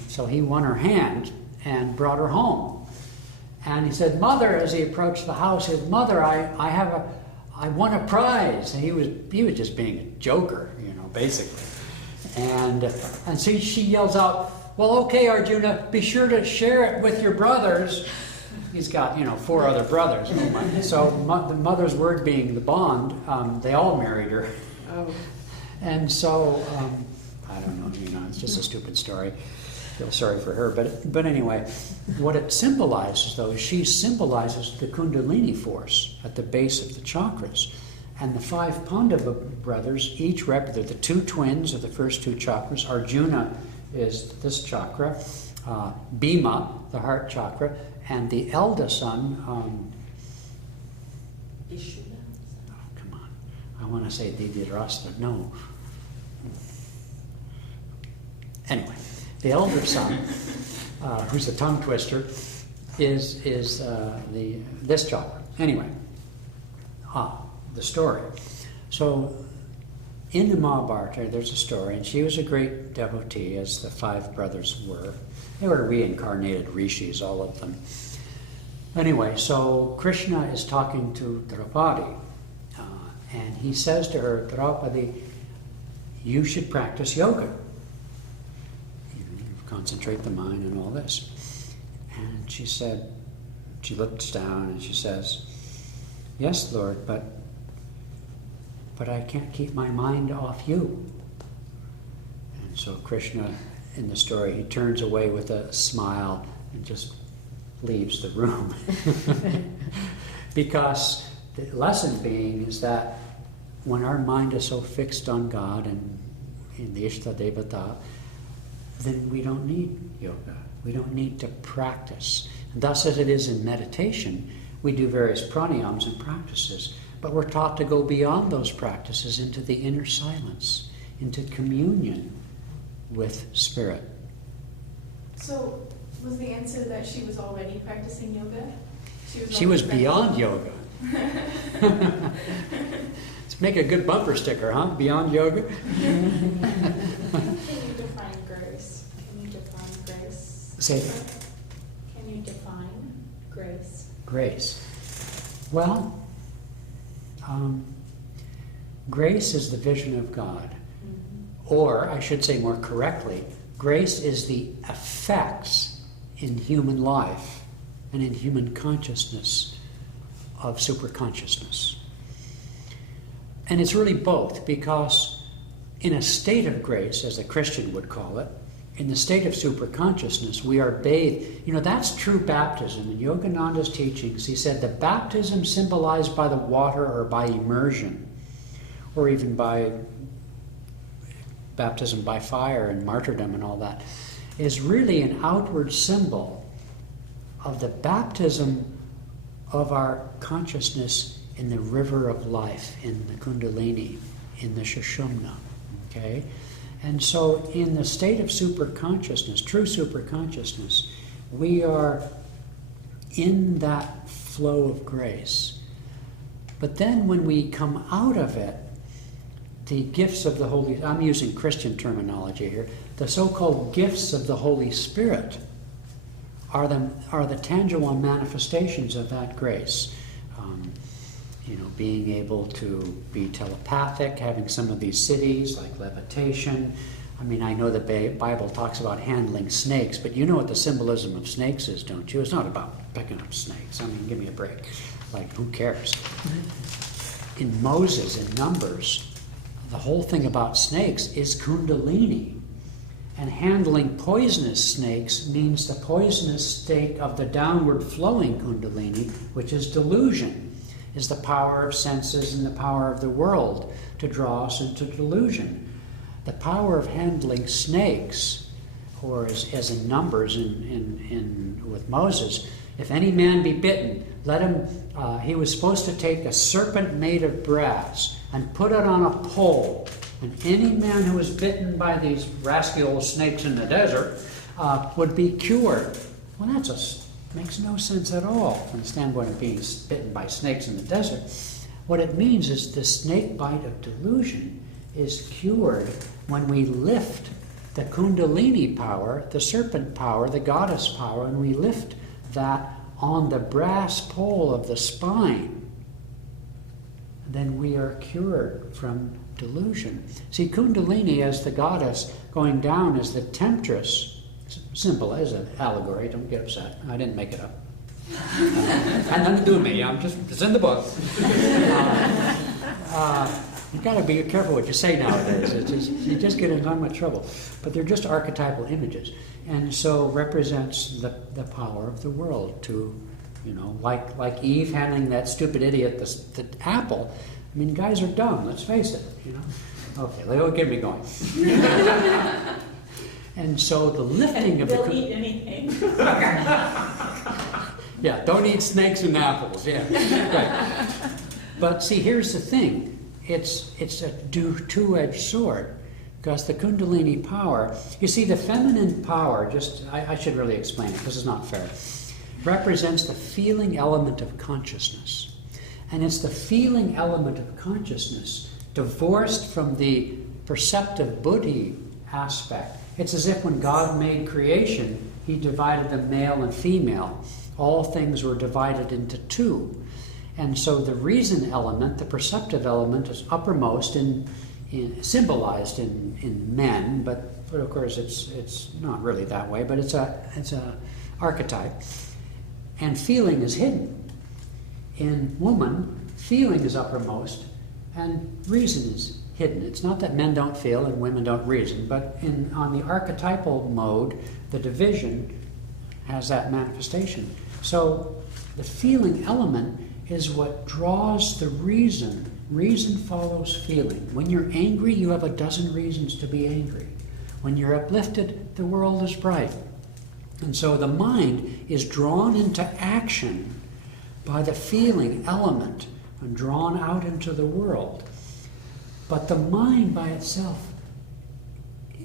so he won her hand and brought her home. And he said, "Mother," as he approached the house, he said, "Mother, I won a prize." And he was just being a joker, basically. And so she yells out, "Well, okay, Arjuna, be sure to share it with your brothers." He's got, 4 other brothers. So the mother's word being the bond, they all married her. Oh. And so, I don't know, it's just a stupid story. Feel sorry for her. But anyway, what it symbolizes, though, is she symbolizes the Kundalini force at the base of the chakras. And the 5 Pandava brothers, each represent the 2 twins of the first 2 chakras. Arjuna is this chakra, Bhima, the heart chakra, and the eldest son, come on, I want to say Divyarasta, no. Anyway, the elder son, who's the tongue twister, is this chakra. Anyway, the story. So in the Mahabharata, there's a story, and she was a great devotee, as the 5 brothers were. They were reincarnated rishis, all of them. Anyway, so Krishna is talking to Draupadi, and he says to her, "Draupadi, you should practice yoga. Concentrate the mind and all this." And she said, she looks down and she says, "Yes, Lord, but I can't keep my mind off you." And so Krishna, in the story, he turns away with a smile and just leaves the room. Because the lesson being is that when our mind is so fixed on God and in the Ishta Devata, then we don't need yoga. We don't need to practice. And thus, as it is in meditation, we do various pranayams and practices, but we're taught to go beyond those practices into the inner silence, into communion with Spirit. So, was the answer that she was already practicing yoga? She was beyond yoga. Let's make a good bumper sticker, huh? Beyond yoga? Can you define grace? Can you define grace? Say that. Can you define grace? Grace. Well, grace is the vision of God. Or, I should say more correctly, grace is the effects in human life and in human consciousness of superconsciousness. And it's really both, because in a state of grace, as a Christian would call it, in the state of superconsciousness, we are bathed. You know, that's true baptism. In Yogananda's teachings, he said the baptism symbolized by the water or by immersion, or even by baptism by fire and martyrdom and all that, is really an outward symbol of the baptism of our consciousness in the river of life, in the Kundalini, in the Sushumna. Okay? And so in the state of superconsciousness, true superconsciousness, we are in that flow of grace. But then when we come out of it, the gifts of the Holy, I'm using Christian terminology here, the so-called gifts of the Holy Spirit are the tangible manifestations of that grace. Being able to be telepathic, having some of these cities like levitation. I mean, I know the Bible talks about handling snakes, but you know what the symbolism of snakes is, don't you? It's not about picking up snakes. I mean, give me a break. Like, who cares? In Moses, in Numbers, the whole thing about snakes is Kundalini. And handling poisonous snakes means the poisonous state of the downward flowing Kundalini, which is delusion, is the power of senses and the power of the world to draw us into delusion. The power of handling snakes, or as in Numbers with Moses, if any man be bitten, let him, he was supposed to take a serpent made of brass and put it on a pole. And any man who was bitten by these rascal old snakes in the desert would be cured. Well, makes no sense at all from the standpoint of being bitten by snakes in the desert. What it means is the snake bite of delusion is cured when we lift the Kundalini power, the serpent power, the goddess power, and we lift that on the brass pole of the spine. Then we are cured from delusion. See, Kundalini as the goddess going down as the temptress. Simple as an allegory, don't get upset. I didn't make it up. Had nothing to do with me, it's in the book. You've got to be careful what you say nowadays. You just get in so much trouble. But they're just archetypal images. And so represents the power of the world to, like Eve handling that stupid idiot the apple. I mean, guys are dumb, let's face it, Okay, they don't get me going. And so the lifting of They'll eat anything. Yeah, don't eat snakes and apples. Yeah, right. But see, here's the thing: it's a two-edged sword, because the Kundalini power. You see, the feminine power. I should really explain it because it's not fair. Represents the feeling element of consciousness, and it's the feeling element of consciousness divorced from the perceptive buddhi aspect. It's as if when God made creation, he divided them male and female. All things were divided into two. And so the reason element, the perceptive element, is uppermost symbolized in men, but of course it's not really that way, but it's a archetype. And feeling is hidden. In woman, feeling is uppermost and reason is hidden. It's not that men don't feel and women don't reason, but on the archetypal mode, the division has that manifestation. So the feeling element is what draws the reason. Reason follows feeling. When you're angry, you have a dozen reasons to be angry. When you're uplifted, the world is bright. And so the mind is drawn into action by the feeling element and drawn out into the world. But the mind by itself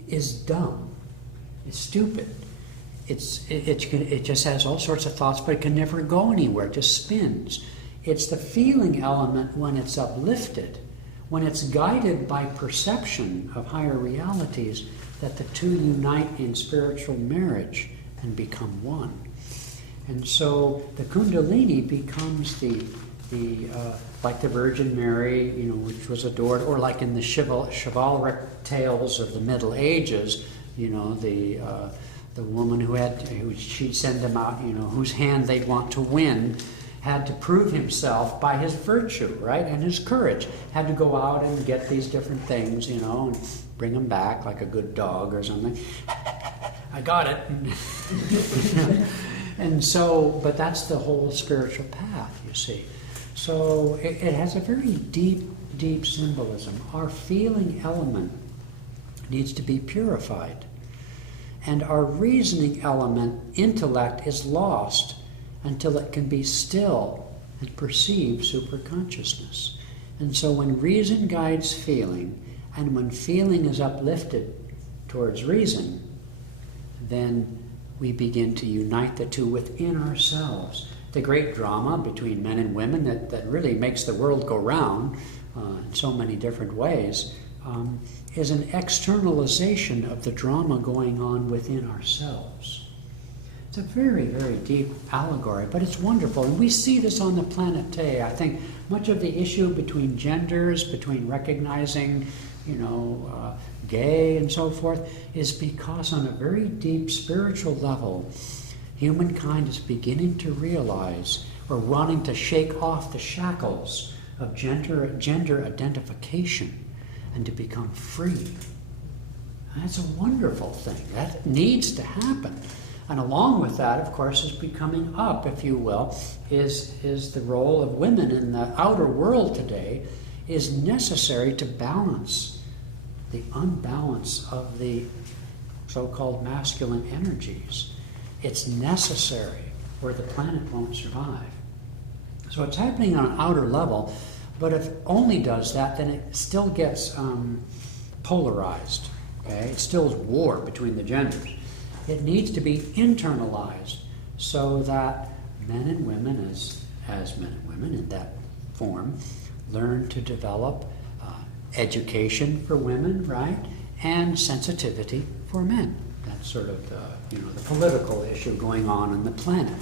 is dumb. It's stupid. It just has all sorts of thoughts, but it can never go anywhere. It just spins. It's the feeling element when it's uplifted, when it's guided by perception of higher realities, that the two unite in spiritual marriage and become one. And so the Kundalini becomes the like the Virgin Mary, which was adored, or like in the chivalric tales of the Middle Ages, the woman who she'd send him out, whose hand they'd want to win, had to prove himself by his virtue, right, and his courage. Had to go out and get these different things, and bring them back like a good dog or something. I got it. And so, but that's the whole spiritual path, you see. So it has a very deep, deep symbolism. Our feeling element needs to be purified. And our reasoning element, intellect, is lost until it can be still and perceive superconsciousness. And so when reason guides feeling, and when feeling is uplifted towards reason, then we begin to unite the two within ourselves. The great drama between men and women that really makes the world go round in so many different ways is an externalization of the drama going on within ourselves. It's a very, very deep allegory, but it's wonderful. And we see this on the planet today. I think much of the issue between genders, between recognizing, gay and so forth, is because on a very deep spiritual level, humankind is beginning to realize, or wanting to shake off the shackles of gender identification and to become free. And that's a wonderful thing. That needs to happen. And along with that, of course, is becoming up, if you will, is the role of women in the outer world today is necessary to balance the unbalance of the so-called masculine energies. It's necessary, or the planet won't survive. So it's happening on an outer level, but if it only does that, then it still gets polarized. Okay? It still is war between the genders. It needs to be internalized so that men and women, as men and women in that form, learn to develop education for women, right, and sensitivity for men. That's sort of the political issue going on the planet,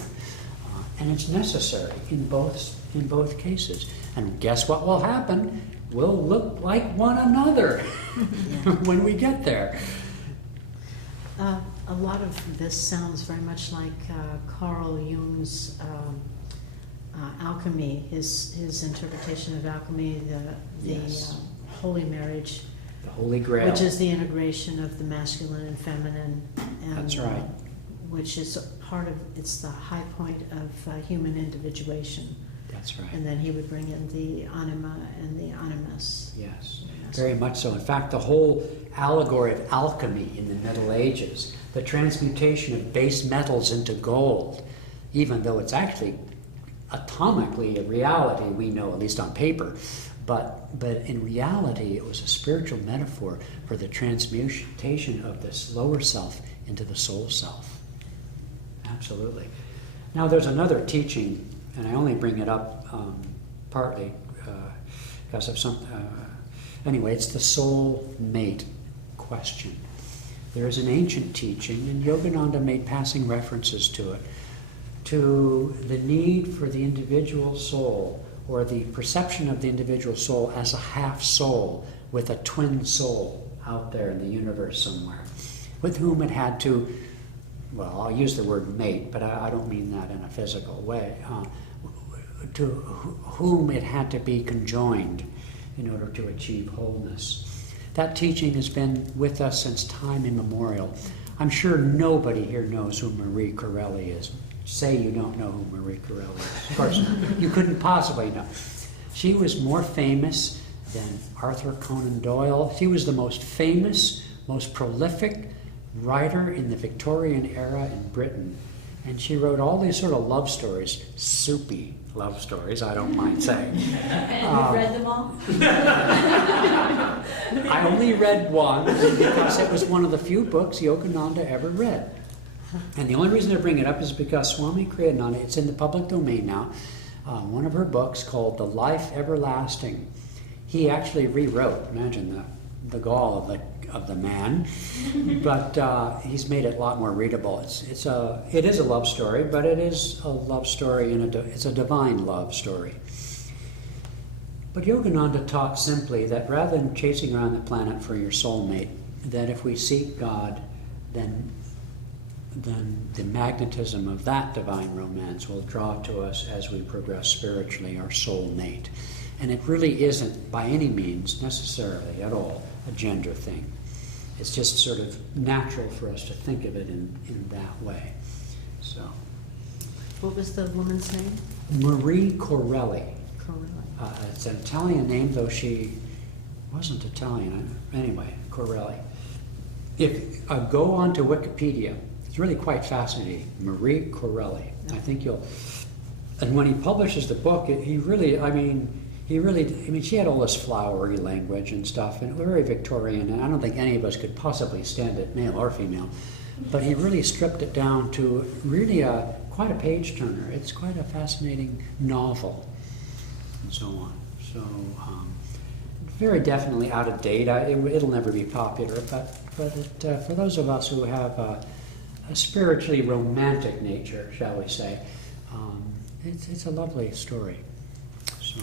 and it's necessary in both cases. And guess what will happen? We'll look like one another when we get there. A lot of this sounds very much like Carl Jung's alchemy, his interpretation of alchemy, the Yes. holy marriage, The Holy Grail. which is the integration of the masculine and feminine. And, That's right. Which is it's the high point of human individuation. That's right. And then he would bring in the anima and the animus. Yes, very much so. In fact, the whole allegory of alchemy in the Middle Ages, the transmutation of base metals into gold, even though it's actually atomically a reality we know, at least on paper, but in reality it was a spiritual metaphor for the transmutation of this lower self into the soul self. Absolutely. Now there's another teaching, and I only bring it up partly because of some... anyway, it's the soul mate question. There is an ancient teaching, and Yogananda made passing references to it, to the need for the individual soul, or the perception of the individual soul as a half soul with a twin soul out there in the universe somewhere, with whom it had to, well, I'll use the word mate, but I don't mean that in a physical way, to whom it had to be conjoined in order to achieve wholeness. That teaching has been with us since time immemorial. I'm sure nobody here knows who Marie Corelli is. Say you don't know who Marie Corelli is. Of course, you couldn't possibly know. She was more famous than Arthur Conan Doyle. She was the most famous most prolific writer in the Victorian era in Britain. And she wrote all these sort of love stories, soupy love stories, I don't mind saying. And you've read them all? I only read one because it was one of the few books Yogananda ever read. And the only reason I bring it up is because Swami Kriyananda, it's in the public domain now, one of her books called The Life Everlasting, he actually rewrote, imagine the gall of the man, but he's made it a lot more readable. It is a love story, but it is a love story, it's a divine love story. But Yogananda taught simply that rather than chasing around the planet for your soulmate, that if we seek God, then the magnetism of that divine romance will draw to us as we progress spiritually, our soulmate. And it really isn't by any means necessarily at all a gender thing. It's just sort of natural for us to think of it in that way. So, What was the woman's name? Marie Corelli. Corelli. It's an Italian name, though she wasn't Italian. Anyway, Corelli. If go on to Wikipedia, it's really quite fascinating. Marie Corelli. I think you'll. And when he publishes the book, she had all this flowery language and stuff, and very Victorian, and I don't think any of us could possibly stand it, male or female. But he really stripped it down to really quite a page-turner. It's quite a fascinating novel, and so on. So, very definitely out of date. It'll never be popular, but for those of us who have a spiritually romantic nature, shall we say, it's a lovely story. So.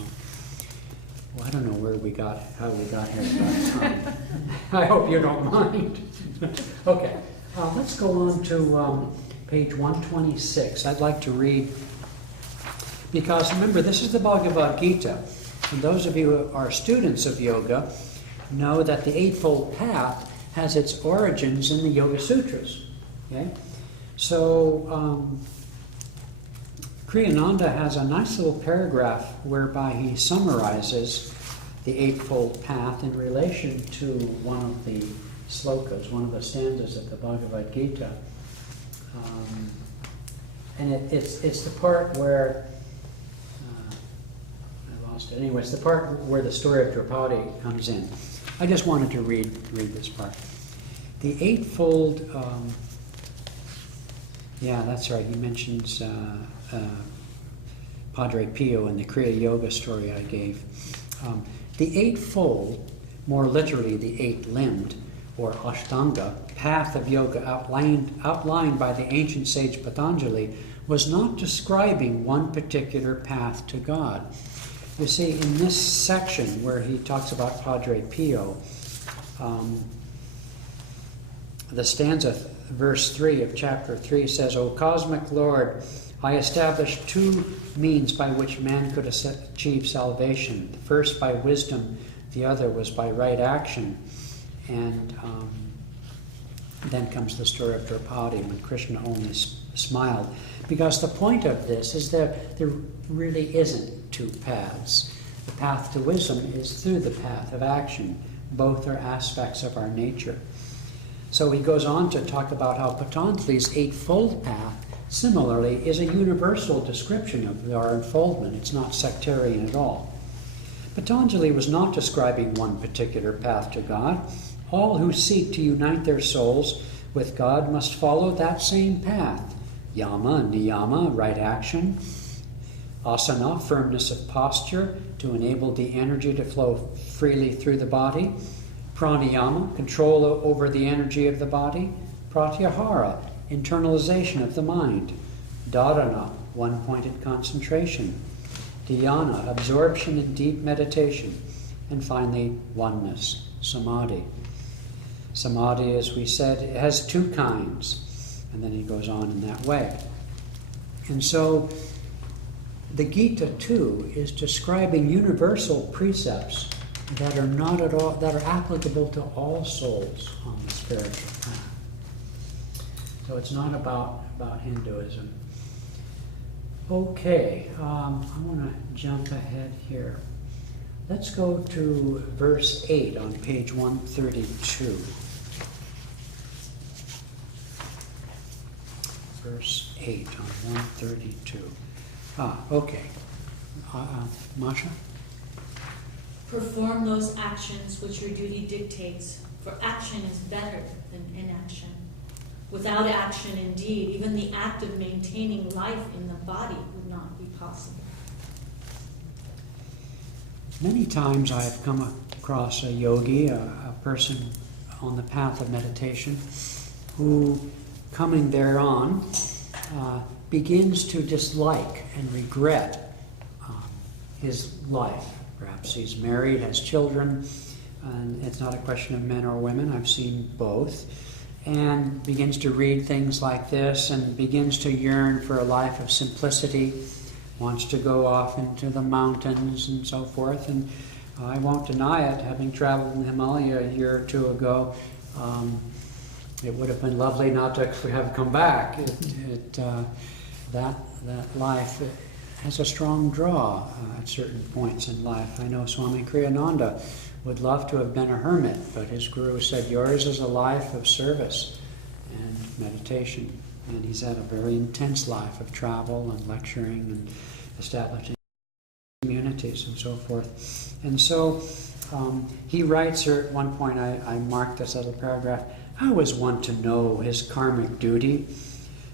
Well, I don't know how we got here, but I hope you don't mind. Okay, let's go on to page 126. I'd like to read, because remember, this is the Bhagavad Gita, and those of you who are students of yoga know that the Eightfold Path has its origins in the Yoga Sutras. Okay, so Kriyananda has a nice little paragraph whereby he summarizes the Eightfold Path in relation to one of the slokas, one of the stanzas of the Bhagavad Gita. And it's the part where, I lost it. Anyway, it's the part where the story of Draupadi comes in. I just wanted to read this part. The Eightfold, yeah, that's right, he mentions Padre Pio in the Kriya Yoga story I gave. The Eightfold, more literally the Eight-limbed, or Ashtanga, path of yoga outlined by the ancient sage Patanjali, was not describing one particular path to God. You see, in this section where he talks about Padre Pio, the stanza, verse 3 of chapter 3 says, O cosmic Lord, I established two means by which man could achieve salvation. The first by wisdom, the other was by right action. And then comes the story of Draupadi when Krishna only smiled. Because the point of this is that there really isn't two paths. The path to wisdom is through the path of action. Both are aspects of our nature. So he goes on to talk about how Patanjali's Eightfold Path, similarly, is a universal description of our unfoldment. It's not sectarian at all. Patanjali was not describing one particular path to God. All who seek to unite their souls with God must follow that same path. Yama, niyama, right action. Asana, firmness of posture to enable the energy to flow freely through the body. Pranayama, control over the energy of the body. Pratyahara, internalization of the mind. Dharana, one-pointed concentration. Dhyana, absorption in deep meditation. And finally, oneness, samadhi. Samadhi, as we said, has two kinds. And then he goes on in that way. And so the Gita, too, is describing universal precepts that are not at all, that are applicable to all souls on the spiritual path. So it's not about Hinduism. Okay, I want to jump ahead here. Let's go to verse 8 on page 132. verse 8 on 132. Okay. Masha? Perform those actions which your duty dictates, for action is better than inaction. Without action, indeed, even the act of maintaining life in the body would not be possible. Many times I have come across a yogi, a person on the path of meditation, who, coming thereon, begins to dislike and regret his life. Perhaps he's married, has children, and it's not a question of men or women. I've seen both. And begins to read things like this and begins to yearn for a life of simplicity, wants to go off into the mountains and so forth. And I won't deny it, having traveled in the Himalaya a year or two ago, it would have been lovely not to have come back. That life has a strong draw at certain points in life. I know Swami Kriyananda would love to have been a hermit, but his guru said, yours is a life of service and meditation. And he's had a very intense life of travel and lecturing and establishing communities and so forth. And so he writes here at one point, I marked this little paragraph, how is one to know his karmic duty?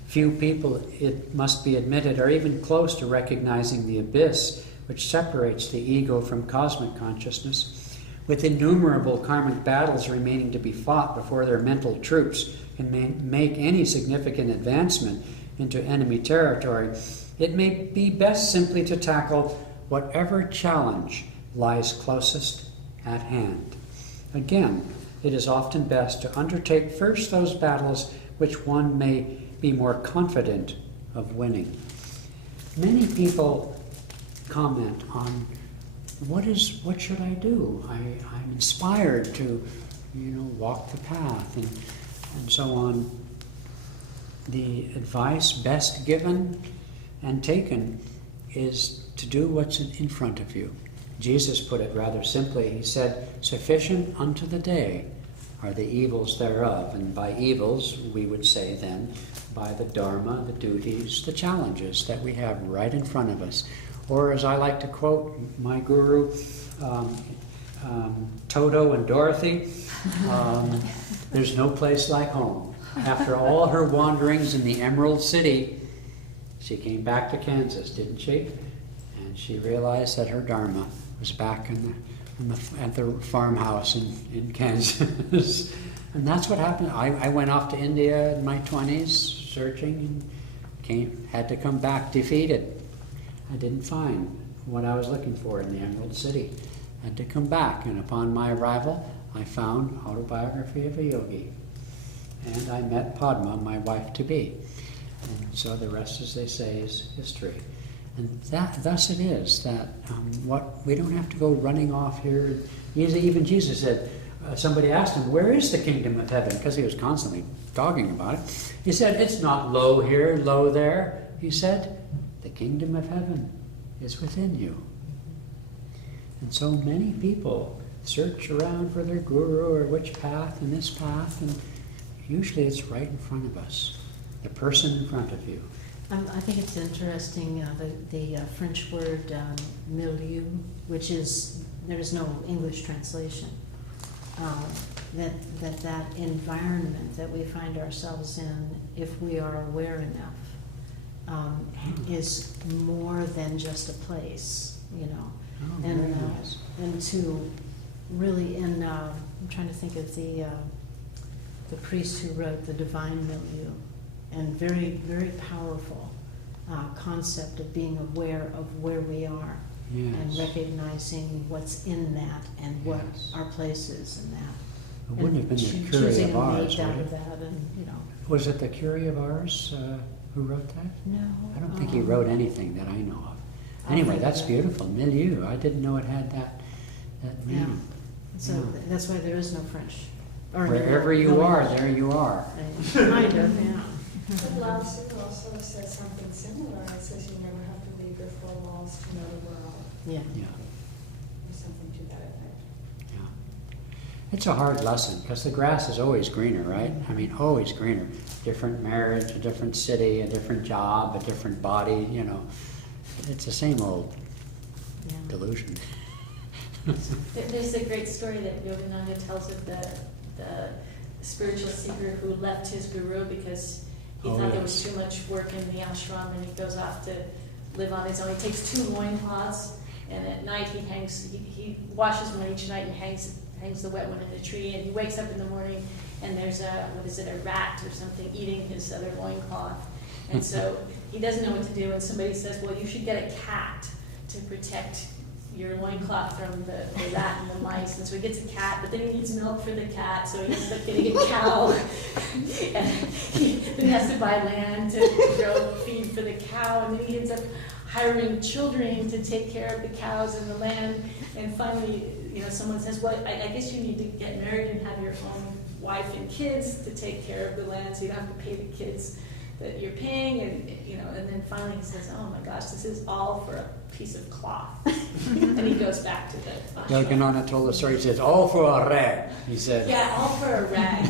Few people, it must be admitted, are even close to recognizing the abyss which separates the ego from cosmic consciousness. With innumerable karmic battles remaining to be fought before their mental troops can make any significant advancement into enemy territory, it may be best simply to tackle whatever challenge lies closest at hand. Again, it is often best to undertake first those battles which one may be more confident of winning. Many people comment on what should I do? I'm inspired to, walk the path and so on. The advice best given and taken is to do what's in front of you. Jesus put it rather simply. He said, sufficient unto the day are the evils thereof. And by evils, we would say then, by the dharma, the duties, the challenges that we have right in front of us. Or as I like to quote my guru, Toto and Dorothy, there's no place like home. After all her wanderings in the Emerald City, she came back to Kansas, didn't she? And she realized that her dharma was back at the farmhouse in Kansas. And that's what happened. I went off to India in my 20s, searching, and had to come back defeated. I didn't find what I was looking for in the Emerald City. I had to come back, and upon my arrival, I found Autobiography of a Yogi. And I met Padma, my wife-to-be. And so the rest, as they say, is history. And thus it is that we don't have to go running off here. Even Jesus said, somebody asked him, where is the kingdom of heaven? Because he was constantly talking about it. He said, it's not low here, low there. He said, the kingdom of heaven is within you. And so many people search around for their guru or which path and this path, and usually it's right in front of us, the person in front of you. I think it's interesting, the French word milieu, which is, there is no English translation, that environment that we find ourselves in, if we are aware enough, is more than just a place, Oh, very nice. And to really, I'm trying to think of the priest who wrote The Divine Milieu, and very, very powerful concept of being aware of where we are. Yes. And recognizing what's in that and what Yes. our place is in that. It wouldn't have been the Curie choosing of a Ars, mate out would of it? that, and Was it the Curie of Ars who wrote that? no. I don't think he wrote anything that I know of. Anyway, that's beautiful. Milieu. I didn't know it had that meaning. So Yeah. that's why there is no French. Or Wherever you are, there you are. Kind of, yeah. But Lao Tzu also says something similar. It says you never have to leave your four walls to know the world. Yeah. Yeah. Or something to that effect. Yeah. It's a hard lesson because the grass is always greener, right? I mean, always greener. Different marriage, a different city, a different job, a different body, you know. It's the same old Yeah. delusion. There's a great story that Yogananda tells of the spiritual seeker who left his guru because he Oh, thought there was yes. too much work in the ashram, and he goes off to live on his own. He takes 2 loincloths, and at night he washes one each night and hangs the wet one in a tree, and he wakes up in the morning and there's a rat or something eating his other loincloth. And so he doesn't know what to do, and somebody says, well, you should get a cat to protect your loincloth from the rat and the mice. And so he gets a cat, but then he needs milk for the cat, so he ends up getting a cow. And he then has to buy land to grow feed for the cow, and then he ends up hiring children to take care of the cows and the land. And finally, someone says, well, I guess you need to get married and have your own wife and kids to take care of the land, so you don't have to pay the kids that you're paying. And then finally he says, oh my gosh, this is all for a piece of cloth. And he goes back to the ashram. Yogananda told the story, he says, all for a rag, he said. Yeah, all for a rag.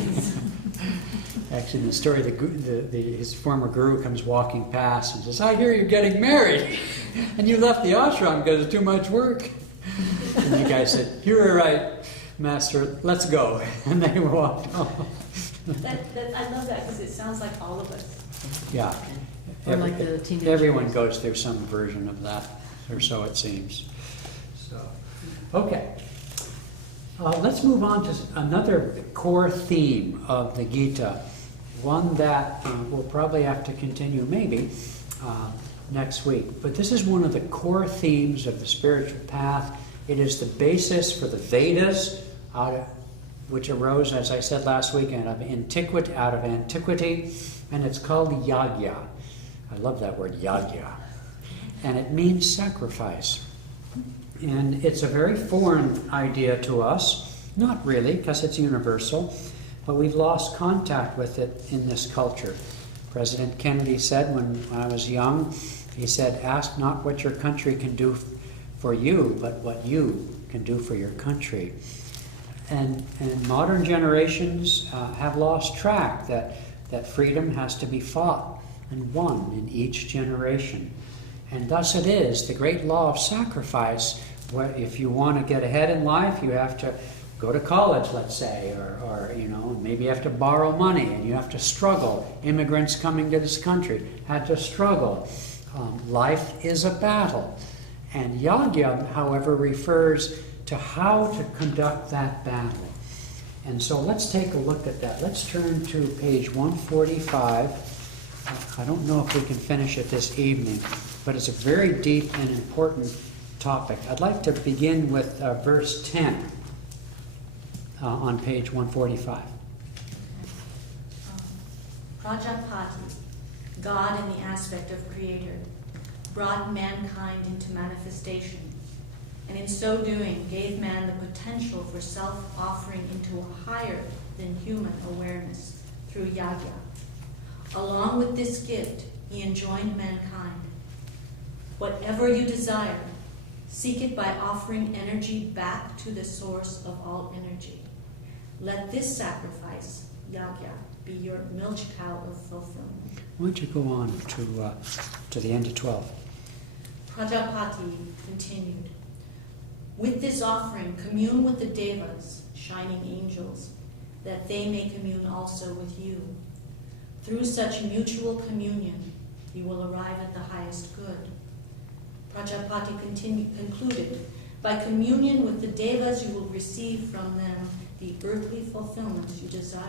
Actually, in the story, his former guru comes walking past and says, I hear you're getting married, and you left the ashram because it's too much work. And the guy said, you're right, master, let's go. And they walked off. I love that because it sounds like all of us. Yeah. Or like the teenage Everyone boys. goes through some version of that, or so it seems. So, okay. Let's move on to another core theme of the Gita, one that we'll probably have to continue maybe next week. But this is one of the core themes of the spiritual path. It is the basis for the Vedas, which arose, as I said last week, out of antiquity, and it's called yagya. I love that word, yagya. And it means sacrifice. And it's a very foreign idea to us. Not really, because it's universal, but we've lost contact with it in this culture. President Kennedy said when I was young, he said, ask not what your country can do for you, but what you can do for your country. And modern generations have lost track that freedom has to be fought and won in each generation. And thus it is, the great law of sacrifice, where if you want to get ahead in life, you have to go to college, let's say, or maybe you have to borrow money and you have to struggle. Immigrants coming to this country had to struggle. Life is a battle. And yagya, however, refers to how to conduct that battle. And so let's take a look at that. Let's turn to page 145. I don't know if we can finish it this evening, but it's a very deep and important topic. I'd like to begin with verse 10 on page 145. Prajapati, God in the aspect of creator, brought mankind into manifestation, and in so doing gave man the potential for self-offering into a higher than human awareness through yagya. Along with this gift, he enjoined mankind, whatever you desire, seek it by offering energy back to the source of all energy. Let this sacrifice, yagya, be your milch cow of fulfillment. Why don't you go on to the end of 12? Prajapati continued, with this offering, commune with the devas, shining angels, that they may commune also with you. Through such mutual communion, you will arrive at the highest good. Prajapati concluded, by communion with the devas, you will receive from them the earthly fulfillments you desire.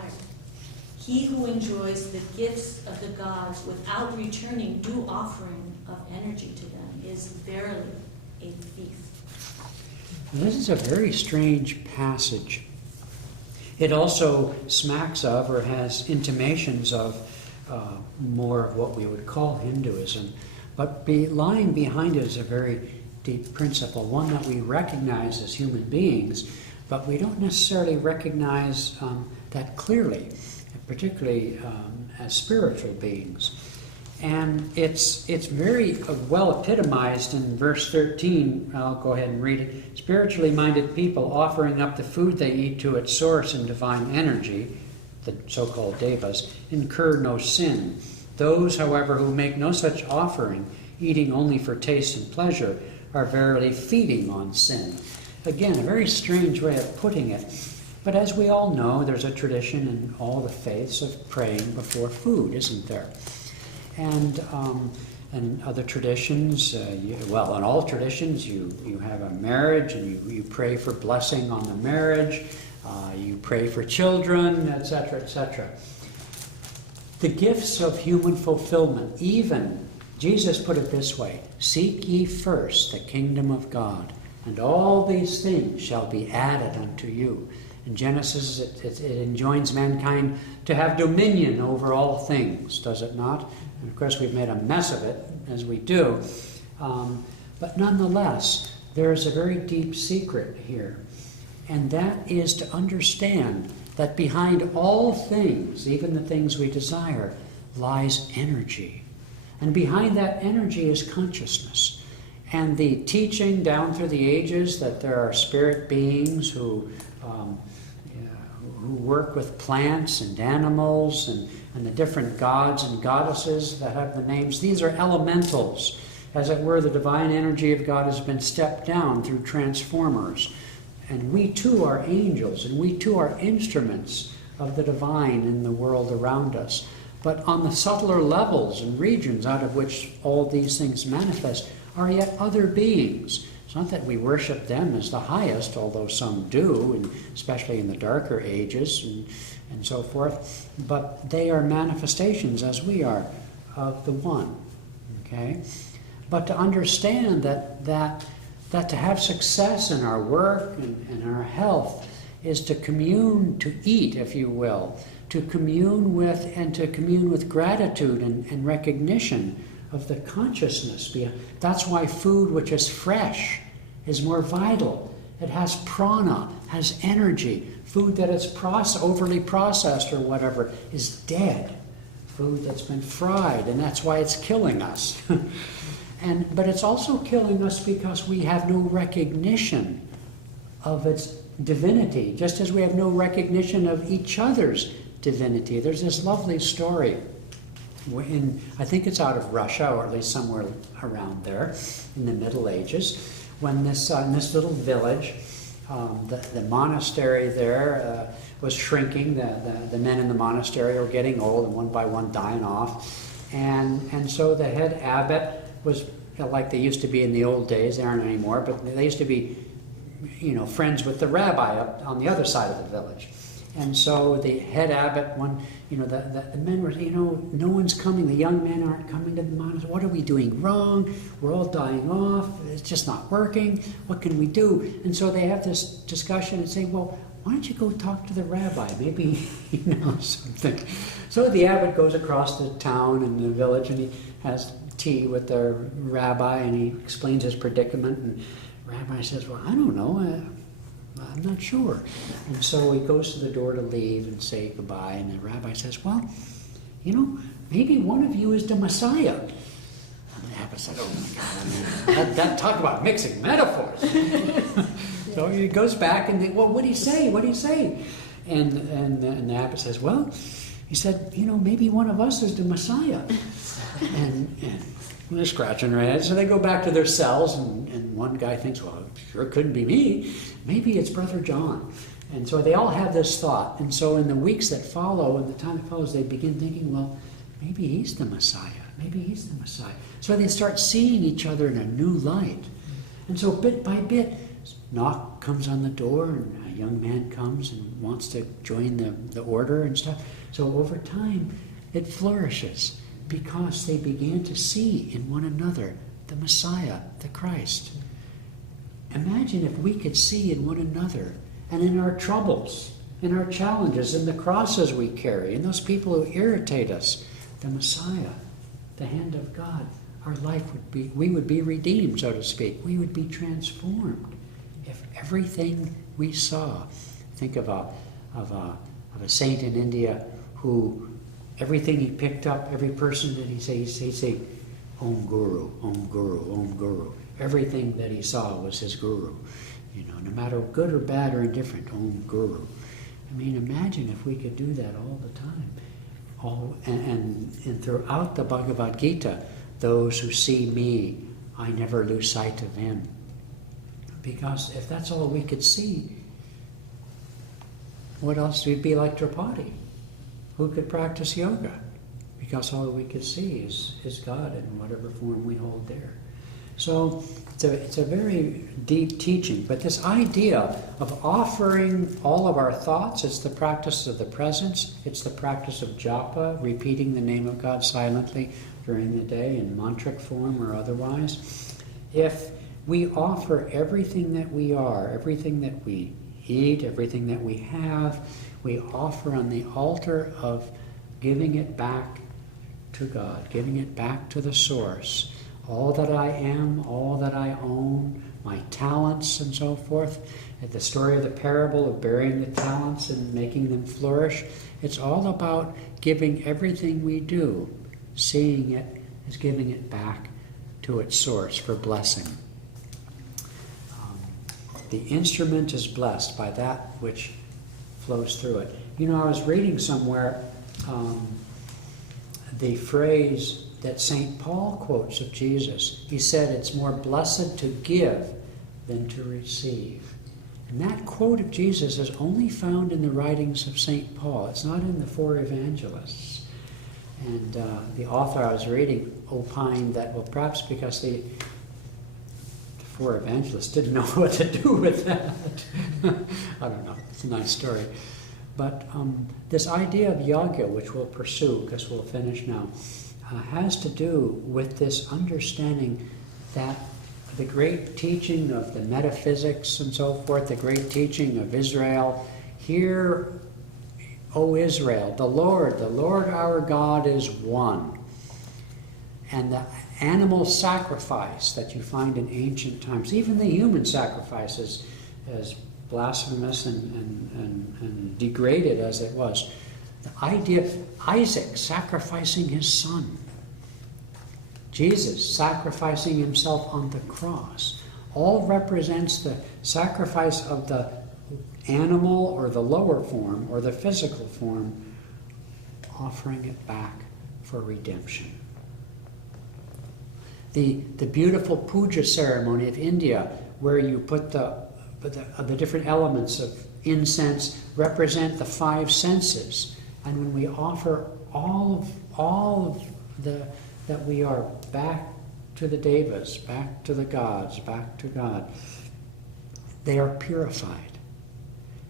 He who enjoys the gifts of the gods without returning due offering of energy to them is verily a thief. This is a very strange passage. It also smacks of, or has intimations of, more of what we would call Hinduism. But lying behind it is a very deep principle, one that we recognize as human beings, but we don't necessarily recognize that clearly, particularly as spiritual beings. And it's very well epitomized in verse 13. I'll go ahead and read it. Spiritually minded people offering up the food they eat to its source and divine energy, the so-called devas, incur no sin. Those, however, who make no such offering, eating only for taste and pleasure, are verily feeding on sin. Again, a very strange way of putting it. But as we all know, there's a tradition in all the faiths of praying before food, isn't there? And other traditions, in all traditions, you have a marriage and you pray for blessing on the marriage, you pray for children, etc., etc. The gifts of human fulfillment, even, Jesus put it this way, seek ye first the kingdom of God, and all these things shall be added unto you. In Genesis, it enjoins mankind to have dominion over all things, does it not? And of course, we've made a mess of it, as we do. But nonetheless, there is a very deep secret here. And that is to understand that behind all things, even the things we desire, lies energy. And behind that energy is consciousness. And the teaching down through the ages that there are spirit beings who work with plants and animals and the different gods and goddesses that have the names. These are elementals. As it were, the divine energy of God has been stepped down through transformers. And we too are angels, and we too are instruments of the divine in the world around us. But on the subtler levels and regions out of which all these things manifest are yet other beings. It's not that we worship them as the highest, although some do, and especially in the darker ages and so forth, but they are manifestations, as we are, of the one. Okay? But to understand that to have success in our work and our health is to commune, to eat, if you will, to commune with gratitude and recognition of the consciousness. That's why food which is fresh is more vital. It has prana, has energy. Food that is overly processed or whatever is dead. Food that's been fried, and that's why it's killing us. But it's also killing us because we have no recognition of its divinity, just as we have no recognition of each other's divinity. There's this lovely story I think it's out of Russia, or at least somewhere around there, in the Middle Ages, when this little village, the monastery there was shrinking. The men in the monastery were getting old and one by one dying off. And so the head abbot was, like they used to be in the old days, they aren't anymore, but they used to be, friends with the rabbi up on the other side of the village. And so the head abbot, the men were, no one's coming, the young men aren't coming to the monastery. What are we doing wrong? We're all dying off. It's just not working. What can we do? And so they have this discussion and say, well, why don't you go talk to the rabbi? Maybe he knows something. So the abbot goes across the town and the village, and he has tea with the rabbi, and he explains his predicament. And the rabbi says, well, I don't know. I'm not sure. And so he goes to the door to leave and say goodbye, and the rabbi says, well, maybe one of you is the Messiah. And the abbot said, oh my God, that talk about mixing metaphors. So he goes back and well, what did he say? What did he say? And the abbot says, well, he said, maybe one of us is the Messiah. And they're scratching their heads. So they go back to their cells, and one guy thinks, well, it sure couldn't be me. Maybe it's Brother John. And so they all have this thought. And so in the weeks that follow, and the time that follows, they begin thinking, well, maybe he's the Messiah. Maybe he's the Messiah. So they start seeing each other in a new light. And so bit by bit, knock comes on the door, and a young man comes and wants to join the order and stuff. So over time, it flourishes because they began to see in one another the Messiah, the Christ. Imagine if we could see in one another and in our troubles, in our challenges, in the crosses we carry, in those people who irritate us, the Messiah, the hand of God. Our life we would be redeemed, so to speak. We would be transformed if everything we saw. Think of a saint in India who everything he picked up, every person that he'd say, Om Guru, Om Guru, Om Guru. Everything that he saw was his guru. No matter good or bad or indifferent, Om Guru. I mean, imagine if we could do that all the time. And throughout the Bhagavad Gita, those who see me, I never lose sight of him. Because if that's all we could see, what else? We'd be like Draupadi, who could practice yoga. Because all we could see is God in whatever form we hold there. So it's a very deep teaching. But this idea of offering all of our thoughts, it's the practice of the presence, it's the practice of japa, repeating the name of God silently during the day in mantric form or otherwise. If we offer everything that we are, everything that we eat, everything that we have, we offer on the altar of giving it back to God, giving it back to the source. All that I am, all that I own, my talents and so forth. At the story of the parable of burying the talents and making them flourish, it's all about giving everything we do, seeing it as giving it back to its source for blessing. The instrument is blessed by that which flows through it. I was reading somewhere the phrase that St. Paul quotes of Jesus. He said, it's more blessed to give than to receive. And that quote of Jesus is only found in the writings of St. Paul. It's not in the four evangelists. And the author I was reading opined that, well, perhaps because the four evangelists didn't know what to do with that. I don't know. It's a nice story. But this idea of yagya, which we'll pursue because we'll finish now, has to do with this understanding that the great teaching of the metaphysics and so forth, the great teaching of Israel, hear, O Israel, the Lord our God is one. And the animal sacrifice that you find in ancient times, even the human sacrifices, as blasphemous and degraded as it was, the idea of Isaac sacrificing his son, Jesus sacrificing himself on the cross, all represents the sacrifice of the animal or the lower form or the physical form, offering it back for redemption. The beautiful puja ceremony of India, where you put the different elements of incense, represent the five senses. And when we offer all of that we are back to the devas, back to the gods, back to God, they are purified.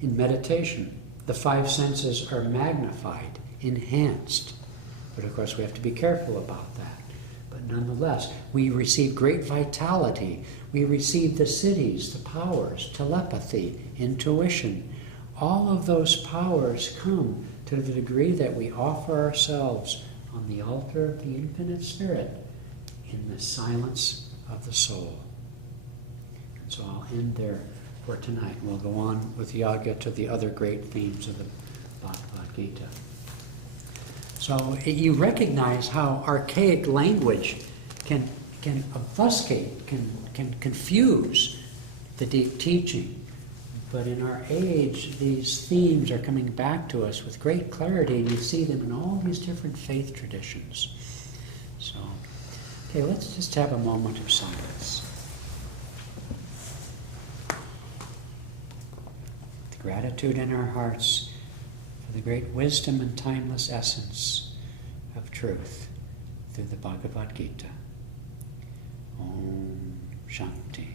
In meditation, the five senses are magnified, enhanced. But of course we have to be careful about that. But nonetheless, we receive great vitality. We receive the siddhis, the powers, telepathy, intuition. All of those powers come to the degree that we offer ourselves on the altar of the Infinite Spirit in the silence of the soul. And so I'll end there for tonight. We'll go on with yagya to the other great themes of the Bhagavad Gita. So you recognize how archaic language can obfuscate, can confuse the deep teaching. But in our age, these themes are coming back to us with great clarity, and you see them in all these different faith traditions. So, okay, let's just have a moment of silence. With gratitude in our hearts for the great wisdom and timeless essence of truth through the Bhagavad Gita. Om Shanti.